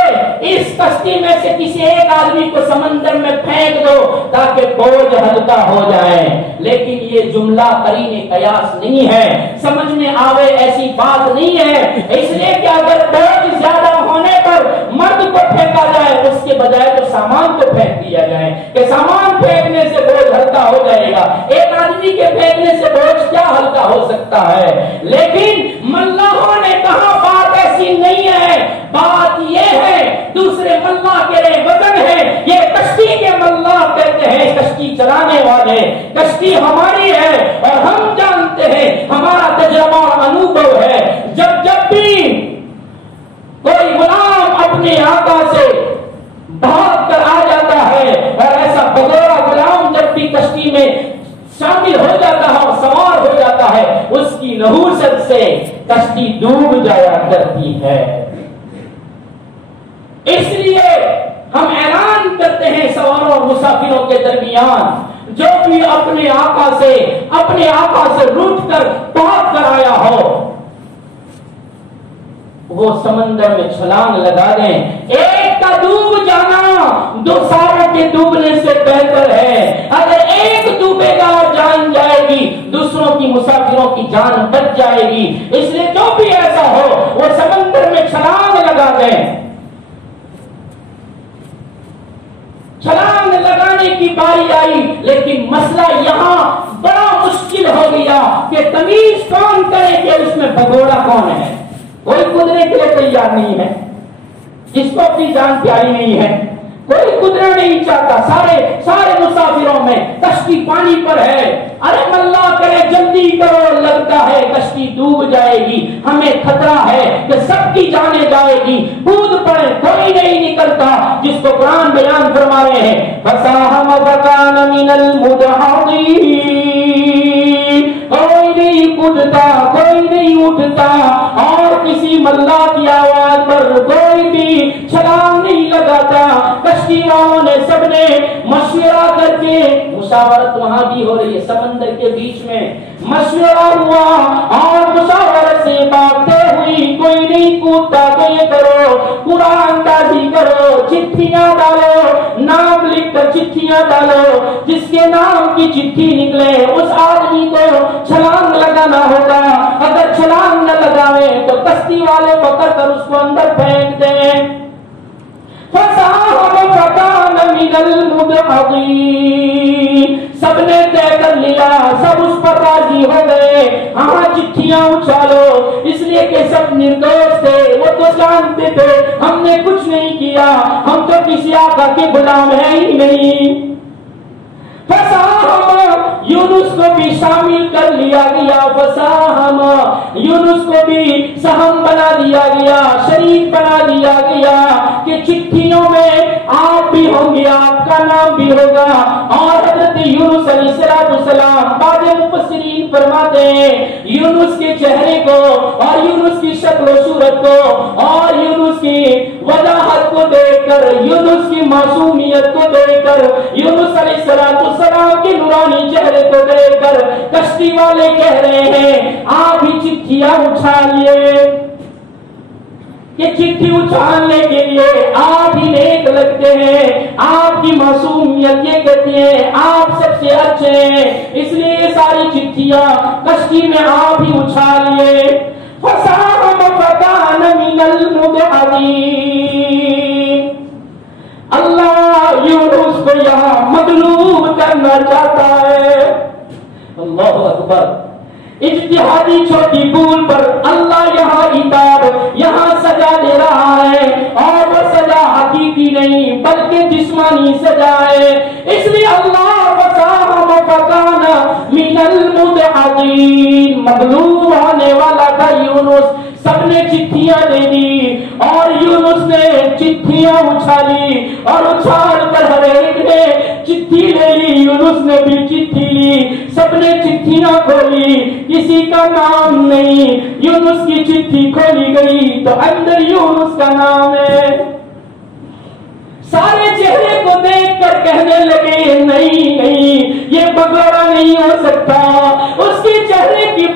اس کشتی میں سے کسی ایک آدمی کو سمندر میں پھینک دو تاکہ بوجھ ہلکا ہو جائے۔ لیکن یہ جملہ قرین قیاس نہیں ہے، سمجھ میں آوے ایسی بات نہیں ہے، اس لیے کہ اگر بوجھ زیادہ ہونے پر مرد کو پھینکا جائے اس کے بجائے تو سامان کو پھینک دیا جائے کہ سامان پھینکنے سے بوجھ ہلکا ہو جائے گا۔ ایک آدمی کے پھینکنے سے بوجھ کیا ہلکا ہو سکتا ہے؟ لیکن ملاحوں نے کہا بات ایسی نہیں ہے، بات یہ ہے دوسرے ملاح کے وطن ہے، یہ کشتی کے ملاح کہتے ہیں کشتی چلانے والے، کشتی ہماری ہے اور ہم جانتے ہیں، ہمارا تجربہ اور انوبھو ہے، جب بھی کوئی غلام اپنے آقا سے بھاگ کر آ جاتا ہے اور ایسا بغورا غلام جب بھی کشتی میں شامل ہو جاتا ہے اور سوار ہو جاتا ہے اس کی نحوست سے کشتی ڈوب جایا کرتی ہے۔ اس لیے ہم اعلان کرتے ہیں سواروں اور مسافروں کے درمیان جو بھی اپنے آقا سے روٹ کر بھاگ کر آیا ہو وہ سمندر میں چھلانگ لگا دیں۔ ایک کا ڈوب جانا دو ساروں کے ڈوبنے سے بہتر ہے۔ اگر ایک ڈوبے گا اور جان جائے گی دوسروں کی مسافروں کی جان بچ جائے گی، اس لیے جو بھی ایسا ہو وہ سمندر میں چھلانگ لگا دیں۔ چھلانگ لگانے کی باری آئی لیکن مسئلہ یہاں بڑا مشکل ہو گیا کہ تمیز کون کرے کہ اس میں بھگوڑا کون ہے۔ کوئی کودنے کے لیے تیار نہیں ہے، جس کو اپنی جان پیاری نہیں ہے، کوئی کودنا نہیں چاہتا، سارے مسافروں میں کشتی پانی پر ہے۔ ارے اللہ کرے جلدی کرو، لگتا ہے کشتی ڈوب جائے گی، ہمیں خطرہ ہے کہ سب کی جانیں جائے گی، کود پڑے، کوئی نہیں نکلتا، جس کو قرآن بیان فرما رہے ہیں فَسَاهَمَ فَكَانَ مِنَ الْمُدْحَضِينَ۔ کوئی نہیں کودتا، کوئی نہیں اٹھتا اور کسی ملاح کی آواز پر کوئی بھی چھلانگ نہیں لگاتا۔ کشتی والوں نے سب نے مشورہ کر کے، مشاورت وہاں بھی ہو رہی ہے سمندر کے بیچ میں، مشورہ ہوا اور مشاورت سے باتیں ہوئی، کوئی نہیں کودتا تو یہ کرو، قرآن دازی کرو، چٹھیاں ڈالو، نام لکھ کر چٹھیاں ڈالو، جس کے نام کی چٹھی نکلے اس آدمی کو چھلانگ لگانا ہوگا، اگر چھلانگ نہ لگاوے تو کشتی والے پکڑ کر اس کو اندر پھینک دیں۔ فَسَاهَمَ فَكَانَ مِنَ الْمُدْحَضِينَ۔ سب نے طے کر لیا، سب اس پر راضی ہو گئے، ہاں چٹھیاں اچھالو، اس لیے کہ سب نردوش تھے، وہ تو جانتے تھے ہم نے کچھ نہیں کیا، ہم تو کسی آقا کے غلام ہیں ہی نہیں۔ فَسَاهَمَ یونس کو بھی شامل کر لیا گیا، فَسَاهَمَ یونس کو بھی سہم بنا دیا گیا، شریک بنا دیا گیا کہ چٹھیوں میں آپ بھی ہوں گے، آپ کا نام بھی ہوگا۔ اور حضرت یونس علیہ السلام بعض مفسرین فرماتے ہیں یونس کے چہرے کو اور یونس کی شکل و صورت کو اور یونس کی وضاحت کو دیکھ کر، یونس کی معصومیت کو دیکھ کر، یونس علیہ السلام کے نورانی چہرے کو دیکھ کر کشتی والے کہہ رہے ہیں آپ ہی چٹھیاں اچھالیے، کہ چٹھی اچھالنے کے لیے آپ ہی نیک لگتے ہیں، آپ کی معصومیت یہ کہتی ہے آپ سب سے اچھے ہیں، اس لیے یہ ساری چٹھیاں کشتی میں آپ ہی اچھالیے۔ فَسَاهَمَ فَكَانَ مِنَ الْمُدْحَضِينَ۔ اللہ یونس کو یہاں مغلوب کرنا چاہتا ہے۔ اللہ اکبر۔ اجتہادی چھوٹی بھول پر اللہ یہاں عتاب، یہاں سزا دے رہا ہے، اور وہ سزا حقیقی نہیں بلکہ جسمانی سزا ہے۔ اس لیے اللہ فَسَاهَمَ فَكَانَ مِنَ الْمُدْحَضِينَ۔ مغلوب ہونے والا تھا یونس، سب نے چٹھیاں دے دی اور یونس نے چٹھیاں اچھالی اور اچھال کر ہر ایک نے چٹھی لے لی، یونس نے بھی چٹھی لی، سب نے چٹھیاں کھولی، کسی کا نام نہیں، یونس کی چٹھی کھولی گئی تو اندر یونس کا نام ہے۔ سارے چہرے کو دیکھ کر کہنے لگے نہیں نہیں یہ بگوڑا نہیں ہو سکتا، اس کے چہرے کی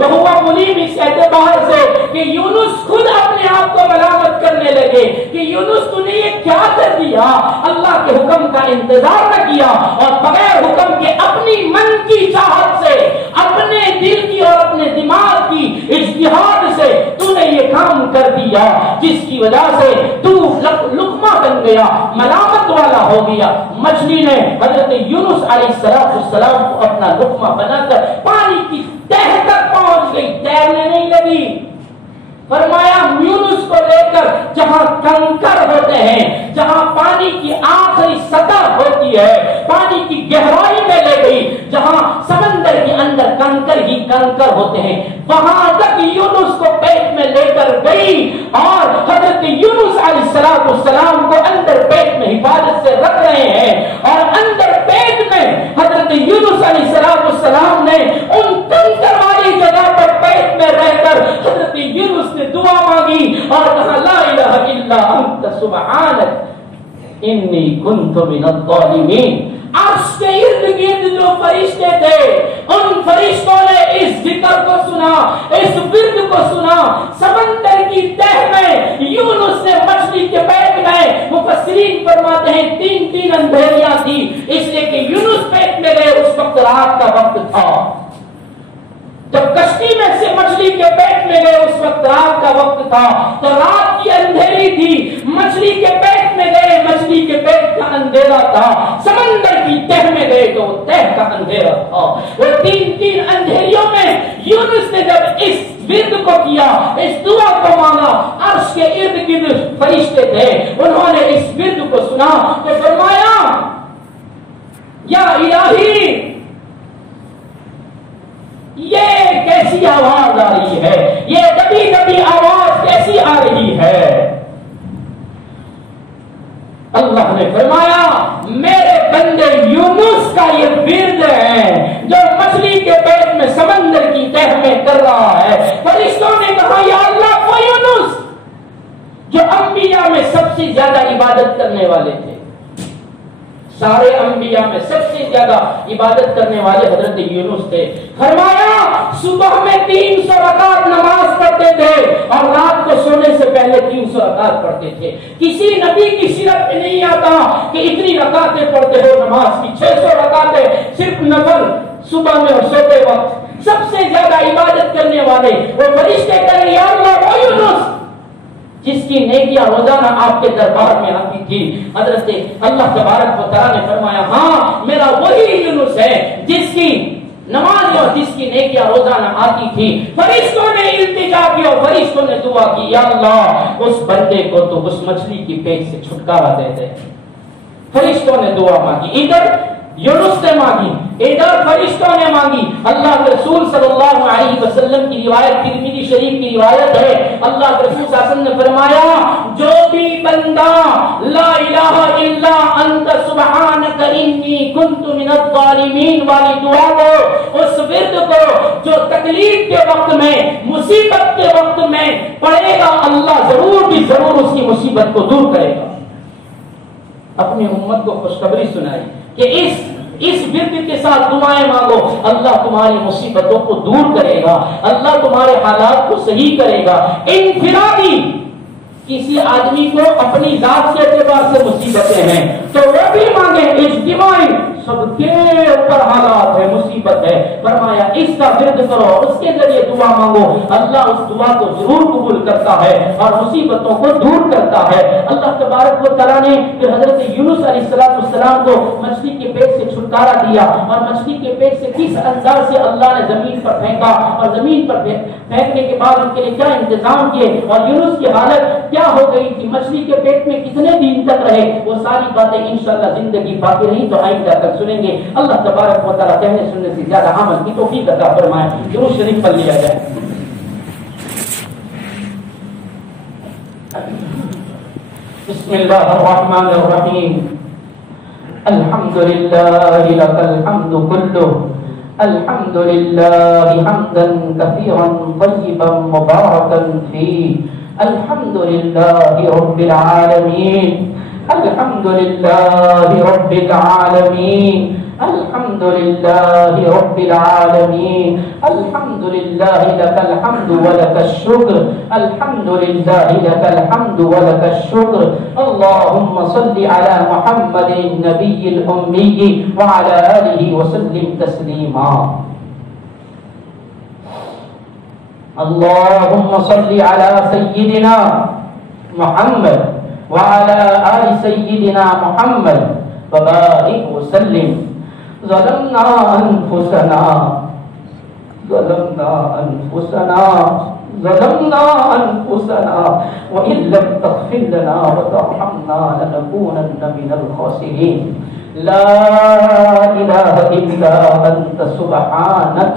وہ ملیم اس اعتبار سے کہ یونس خود اپنے آپ کو ملامت کرنے لگے کہ یونس تو نے یہ کیا کر دیا، اللہ کے حکم کا انتظار نہ کیا اور بغیر حکم کے اپنی من کی چاہت سے، اپنے دل کی اور اپنے دماغ کی اجتہاد سے تو نے یہ کام کر دیا جس کی وجہ سے تو لقمہ بن گیا، ملامت والا ہو گیا۔ مچھلی نے حضرت یونس علیہ السلام کو اپنا لقمہ بنا کر پانی کی تہہ تک پہنچ گئی، تیرنے نہیں لگی۔ فرمایا یونس کو لے کر جہاں کنکر ہوتے ہیں، جہاں پانی کی آخری سطح ہوتی ہے، پانی کی گہرائی میں لے گئی، جہاں سمندر کے اندر کنکر ہی کنکر ہوتے ہیں، وہاں تک یونس کو پیٹ میں لے کر گئی اور حضرت یونس علیہ السلام کو اندر پیٹ میں حفاظت سے رکھ رہے ہیں اور اندر پیٹ میں حضرت یونس علیہ السلام نے ان کنکر والی جگہ پر پیٹ میں رہ کر حضرت یونس نے دعا مانگی اور کہا لا الہ الا انت سبحانک انی کنت من الظالمین۔ عرش کے ارد گرد جو فرشتے تھے ان فرشتوں نے اس ذکر کو سنا، اس ورد کو سنا۔ سمندر کی تہ میں یونس نے مچھلی کے پیٹ میں، مفسرین فرماتے ہیں 3 اندھیریاں تھی، اس لیے کہ یونس پیٹ میں گئے اس وقت رات کا وقت تھا، جب کشتی میں سے مچھلی کے پیٹ میں گئے اس وقت رات کا وقت تھا، تو رات کی اندھیری تھی، مچھلی کے پیٹ میں گئے مچھلی کے پیٹ کا اندھیرا تھا، سمندر کی تہ میں گئے تو تہ کا اندھیرا تھا۔ وہ 3 اندھیریوں میں یونس نے جب اس ورد کو کیا، اس دعا کو مانگا، عرش کے ارد گرد فرشتے تھے، انہوں نے اس ورد کو سنا تو فرمایا یا الہی یہ کیسی آواز آ رہی ہے، یہ دبی دبی آواز کیسی آ رہی ہے؟ اللہ نے فرمایا میرے بندے یونس کا یہ ورد ہے جو مچھلی کے پیٹ میں سمندر کی تہ میں کر رہا ہے۔ فرشتوں نے کہا یا اللہ وہ یونس جو انبیاء میں سب سے زیادہ عبادت کرنے والے تھے، سارے انبیاء میں سب سے زیادہ عبادت کرنے والے حضرت یونس تھے۔ فرمایا صبح میں 300 رکعت نماز پڑھتے تھے اور رات کو سونے سے پہلے 300 رکعت پڑھتے تھے۔ کسی نبی کی سیرت میں نہیں آتا کہ اتنی رکعتیں پڑھتے ہو نماز کی، 600 رکعتیں صرف نفل صبح میں اور سوتے وقت۔ سب سے زیادہ عبادت کرنے والے وہ فرشتے کہے یا اللہ وہ یونس جس کی نیکیاں روزانہ آپ کے دربار میں آتی تھی۔ حضرت اللہ تبارک و تعالیٰ نے فرمایا ہاں میرا وہی یونس ہے جس کی نماز اور جس کی نیکیاں روزانہ آتی تھی۔ فرشتوں نے التجا کی اور فرشتوں نے دعا کی یا اللہ اس بندے کو تو اس مچھلی کی پیٹ سے چھٹکارا دے دے۔ فرشتوں نے دعا مانگی، ادھر یونس نے مانگی، ادھر فرشتوں نے مانگی۔ اللہ کے رسول صلی اللہ علیہ وسلم کی روایت، ترمذی شریف کی روایت ہے، اللہ کے رسول صلی اللہ علیہ وسلم نے فرمایا جو بھی بندہ لا الہ الا انت سبحانک انی کنت من الظالمین والی دعا کو، اس ورد کو جو تکلیف کے وقت میں، مصیبت کے وقت میں پڑھے گا، اللہ ضرور بھی ضرور اس کی مصیبت کو دور کرے گا۔ اپنی امت کو خوشخبری سنائی کہ اس ورد کے ساتھ دعائیں مانگو، اللہ تمہاری مصیبتوں کو دور کرے گا، اللہ تمہارے حالات کو صحیح کرے گا۔ انفرادی کسی آدمی کو اپنی ذات کے اعتبار سے مصیبتیں ہیں تو وہ بھی مانگے، اجتماعی سب کے اوپر حالات ہے، مصیبت ہے، فرمایا اس کا ورد کرو، اس کے ذریعے دعا مانگو، اللہ اس دعا کو ضرور قبول کرتا ہے اور مصیبتوں کو دور کرتا ہے۔ اللہ تبارک و تعالیٰ نے پھر حضرت یونس علیہ السلام کو مچھلی کے پیٹ سے چھٹکارا دیا اور مچھلی کے پیٹ سے کس انداز سے اللہ نے زمین پر پھینکا اور زمین پر پھینکنے کے بعد ان کے لیے کیا انتظام کیے اور یونس کی حالت کیا ہو گئی تھی، مچھلی کے پیٹ میں کتنے دن تک رہے، وہ ساری باتیں انشاءاللہ زندگی باقی رہی تو آئندہ تک سنیں گے۔ اللہ تبارک و تعالیٰ کہنے سننے سے زیادہ عمل کی توفیق عطا فرمائے۔ درود شریف پڑھ لیا جائے۔ بسم اللہ الرحمن الرحیم۔ الحمد للہ لک الحمد کلہ، الحمد للہ حمدا کثیرا طیبا مبارکا فیہ، الحمد للہ رب العالمین، الحمد للہ رب العالمین، الحمد لله رب العالمين الحمد لله لك الحمد ولك الشكر الحمد لله لك الحمد ولك الشكر اللهم صل على محمد النبي الأمي وعلى آله وسلم تسليما اللهم صل على سيدنا محمد وعلى آل سيدنا محمد وبارك وسلم ظلمنا أنفسنا وإن لم تغفر لنا وترحمنا لنكونن من الخاسرين لا إله إلا أنت سبحانك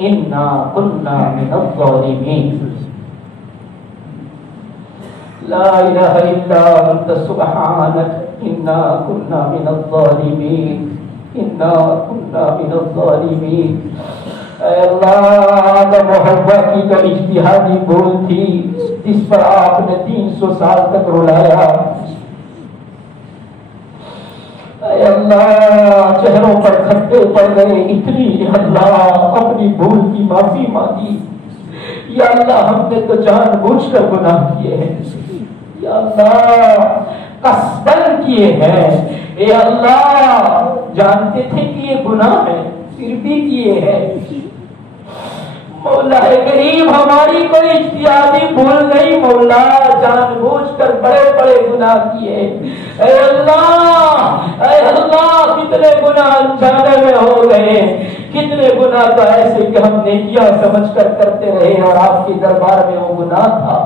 إنا كنا من الظالمين لا إله إلا أنت سبحانك إنا كنا من الظالمين إنا كنا من الظالمين اے اللہ آدم و حوا کی جو اجتہادی بھول تھی جس پر آپ نے 300 سال تک رلایا اے اللہ چہروں پر کھٹے پڑ گئے اتنی اللہ اپنی بھول کی معافی مانگی یا اللہ ہم نے تو جان بوجھ کر گناہ کیے ہیں یا اللہ قصدن کیے ہیں اے اللہ جانتے تھے کہ یہ گناہ ہے پھر بھی کیے ہیں مولا کریم ہماری کوئی اجتہادی بھول نہیں مولا جان بوجھ کر بڑے بڑے گناہ کیے اے اللہ کتنے گناہ انجانے میں ہو گئے کتنے گناہ تو ایسے کہ ہم نیکیاں سمجھ کر کرتے رہے اور آپ کے دربار میں وہ گناہ تھا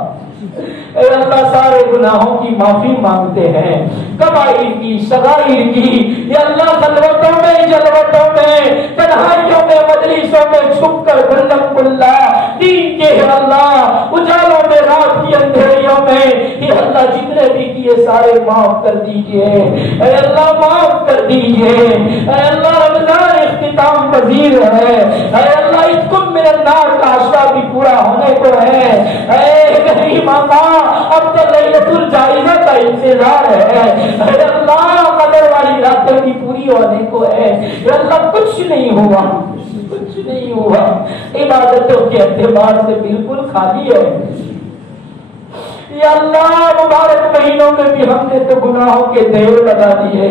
اے اللہ سارے گناہوں کی معافی مانگتے ہیں کبائر کی صغائر کی یا اللہ خلوتوں میں جلوتوں میں تنہائیوں میں مجلسوں میں چھپ کر بلند بلّا دین کے اللہ اجالوں میں رات کی اندھیریوں میں یا اللہ جتنے بھی کیے سارے معاف کر دیجئے اے اللہ معاف کر دیجئے اے اللہ رمضان اختتام پذیر ہے اے اللہ اتکم من النار کا عشرہ بھی پورا ہونے کو ہے اے کریم اب تو لیلۃ الجائزہ کا انتظار ہے اے اللہ قدر والی راتیں بھی پوری ہونے کو ہے اے اللہ کچھ نہیں ہوا عبادتوں کے اعتبار سے بالکل خالی ہے یا اللہ مبارک مہینوں میں بھی ہم نے تو گناہوں کے ڈھیر لگا دیے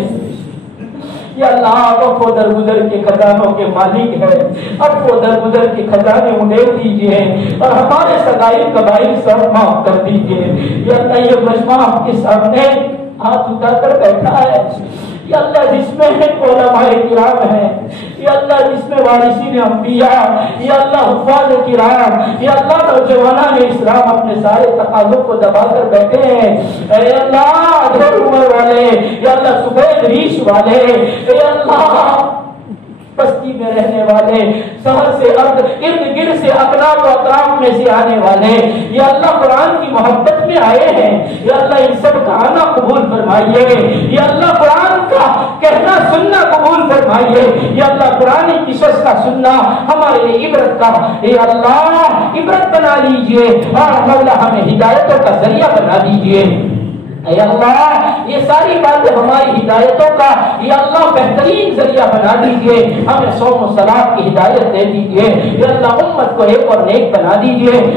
یا اللہ آپ و درگزر کے خزانوں کے مالک ہے اب و درگزر کے خزانے انہیں دیجئے اور ہمارے صغائر کبائر سب معاف کر دیجئے یا اللہ یہ مجمع آپ کے سامنے ہاتھ اٹھا کر بیٹھا ہے یا اللہ جس میں علماء کرام ہیں یا اللہ جس میں وارثین انبیاء یا اللہ حفاظ کرام یا اللہ نوجوانان اسلام اپنے سارے تقاضوں کو دبا کر بیٹھے ہیں اے اللہ ادھر عمر والے یا اللہ سفید ریش والے اے اللہ بستی میں رہنے والے شہر سے ارد گرد سے اطراف و اطراف میں سے آنے والے یا اللہ قرآن کی محبت میں آئے ہیں یا اللہ ان سب کا آنا قبول فرمائیے یا اللہ قرآن کا کہنا سننا قبول فرمائیے یا اللہ قرآن کی قصص کا سننا ہمارے لیے عبرت کا یا اللہ عبرت بنا لیجئے اور مولا ہمیں ہدایتوں کا ذریعہ بنا دیجئے اے اللہ یہ ساری باتیں ہماری ہدایتوں کا یا اللہ بہترین ذریعہ بنا دیجئے ہمیں صوم و صلاۃ کی ہدایت دے دیجئے یا اللہ امت کو ایک اور نیک بنا دیجئے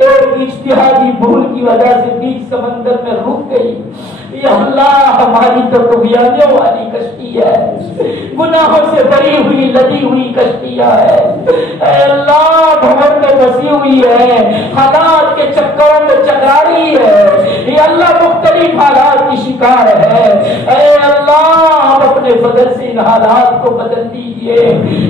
ایک اجتہادی بھول کی وجہ سے بیچ سمندر میں رک گئی یا اللہ ہماری تو طغیانوں والی کشتی ہے گناہوں سے بری ہوئی لدی ہوئی کشتیاں ہے اے اللہ بھور میں بسی ہوئی ہے حالات کے چکروں میں چکرا رہی ہے یا اللہ مختلف حالات کی شکار ہے اے اللہ اپنے فضل سے ان حالات کو بدل دیجئے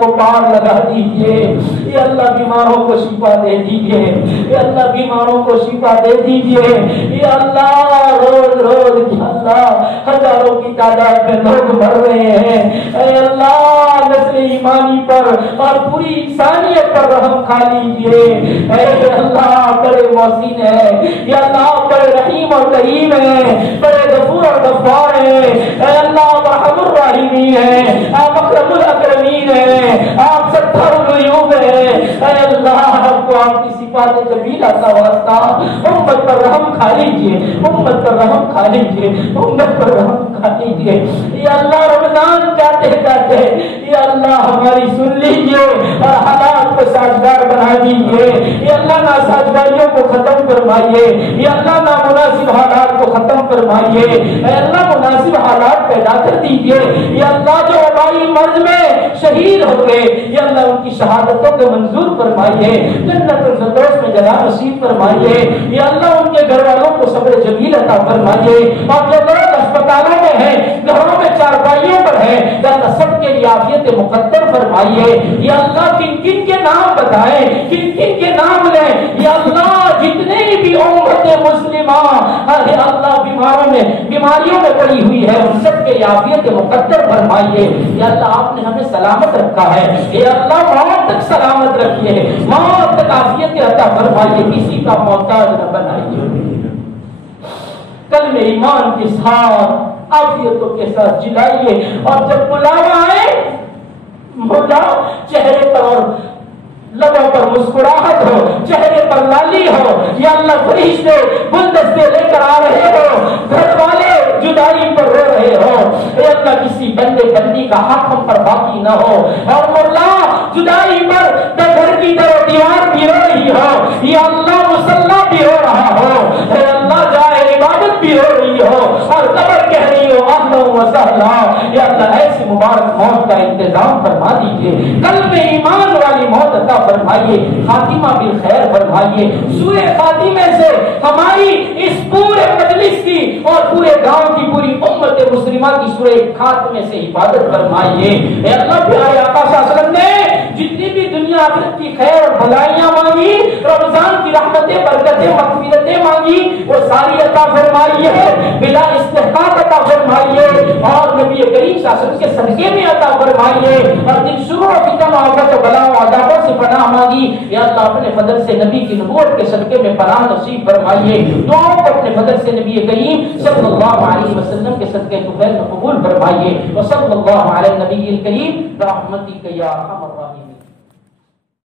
کو پار لگا دیجئے یا اللہ بیماروں کو شفا دے دیجئے یا اللہ بیماروں کو شفا دے دیجئے یا اللہ روز روز یا اللہ ہزاروں کی تعداد میں لوگ مر رہے ہیں اے اللہ نسل ایمانی پر اور پوری انسانیت پر رحم کھا لیجئے اے اللہ بڑے محسن ہے یا اللہ بڑے رحیم اور کریم ہے بڑے غفور اور غفار ہے اے اللہ ارحم الراحمین ہے آپ اکرم الاکرمین ہے آپ ستار العیوب ہے اے اللہ ہم کو آپ کی صفات جمیلہ کا واسطہ امت پر رحم کھا لیجیے، امت پر رحم کھا لیجیے، امت پر رحم کھا لیجیے یا اللہ۔ رمضان جاتے جاتے یا اللہ ہماری سن لیجیے اور حالات کو سازگار بنا دیجیے یا اللہ، ناسازگاریوں کو ختم فرمائیے یا اللہ، نامناسب حالات کو ختم فرمائیے اے اللہ، مناسب حالات پیدا کر دیجیے یا اللہ۔ جو وبائی مرض میں شہید ہو گئے یا اللہ ان کی شہادتوں کو منظور فرمائیے، جنت الفردوس میں جگہ نصیب فرمائیے یا اللہ، ان کے گھر والوں کو صبر جمیل عطا فرمائیے اور جو لوگ اسپتالوں میں ہیں، گھروں میں چارپائیوں پر ہیں یا اللہ، سب کے لیے عافیت مقدر فرمائیے یا اللہ۔ کن کن کے نام بتائیں، کن کن کے نام لیں یا اللہ، جتنے بھی امت مسلمہ یا اللہ بیماریوں میں پڑی ہوئی ہے ان سب کے عافیت مقدر فرمائیے یا اللہ۔ آپ نے ہمیں سلامت رکھا ہے یا اللہ، موت تک سلامت رکھیے، موت تک عافیت عطا فرمائیے، کسی کا محتاج نہ بنائیے۔ کلمہ ایمان کے ساتھ عافیتوں کے ساتھ جلائیے اور جب بلاوا آئے مولا، چہرے پر اور لبوں پر مسکراہٹ ہو، چہرے پر لالی ہو یا اللہ، فرشتے گلدستے لے کر آ رہے ہو، گھر والے جدائی پر رو رہے ہو اے اللہ، کسی بندے بندی کا حق ہم پر باقی نہ ہو اور مولا، جدائی پر گھر کی طرف دیوار بھی رو رہی ہو یا اللہ، مصلی بھی رو رہا ہو اے اللہ، جائے عبادت بھی ہو رہی ہو اور قبر کہہ رہی ہو اہلا و سہلا یا اللہ، ایسی مبارک موت کا انتظام فرما دیجیے، قلب ایمان والی موت عطا فرمائیے، خاتمہ بالخیر فرمائیے۔ سورہ خاتمے سے ہماری اس پورے مجلس کی اور پورے گاؤں کی، پوری امت مسلمہ کی سورہ خاتمے سے حفاظت فرمائیے اے اللہ۔ پیارے آقا صلی اللہ علیہ وسلم نے جتنی بھی دنیا آخرت کی خیر اور بھلائیاں مانگی، رمضان کی رحمتیں، برکتیں، مغفرتیں مانگی، وہ ساری عطا فرمائیے، بلا استحقاق عطا فرمائیے اور نبی کریم صلی اللہ علیہ وسلم کے صدقے میں عطا فرمائیے اور جن شرور و فتن آفت و بلا و عذابوں سے پناہ مانگی یا اللہ، اپنے فضل سے نبی کی نبوت کے صدقے میں پناہ نصیب فرمائیے، دعاؤں کو اپنے فضل سے نبی کریم صلی اللہ علیہ وسلم کے صدقے طفیل میں قبول فرمائیے۔ وصلی اللہ علی نبی الکریم برحمتک یا ارحم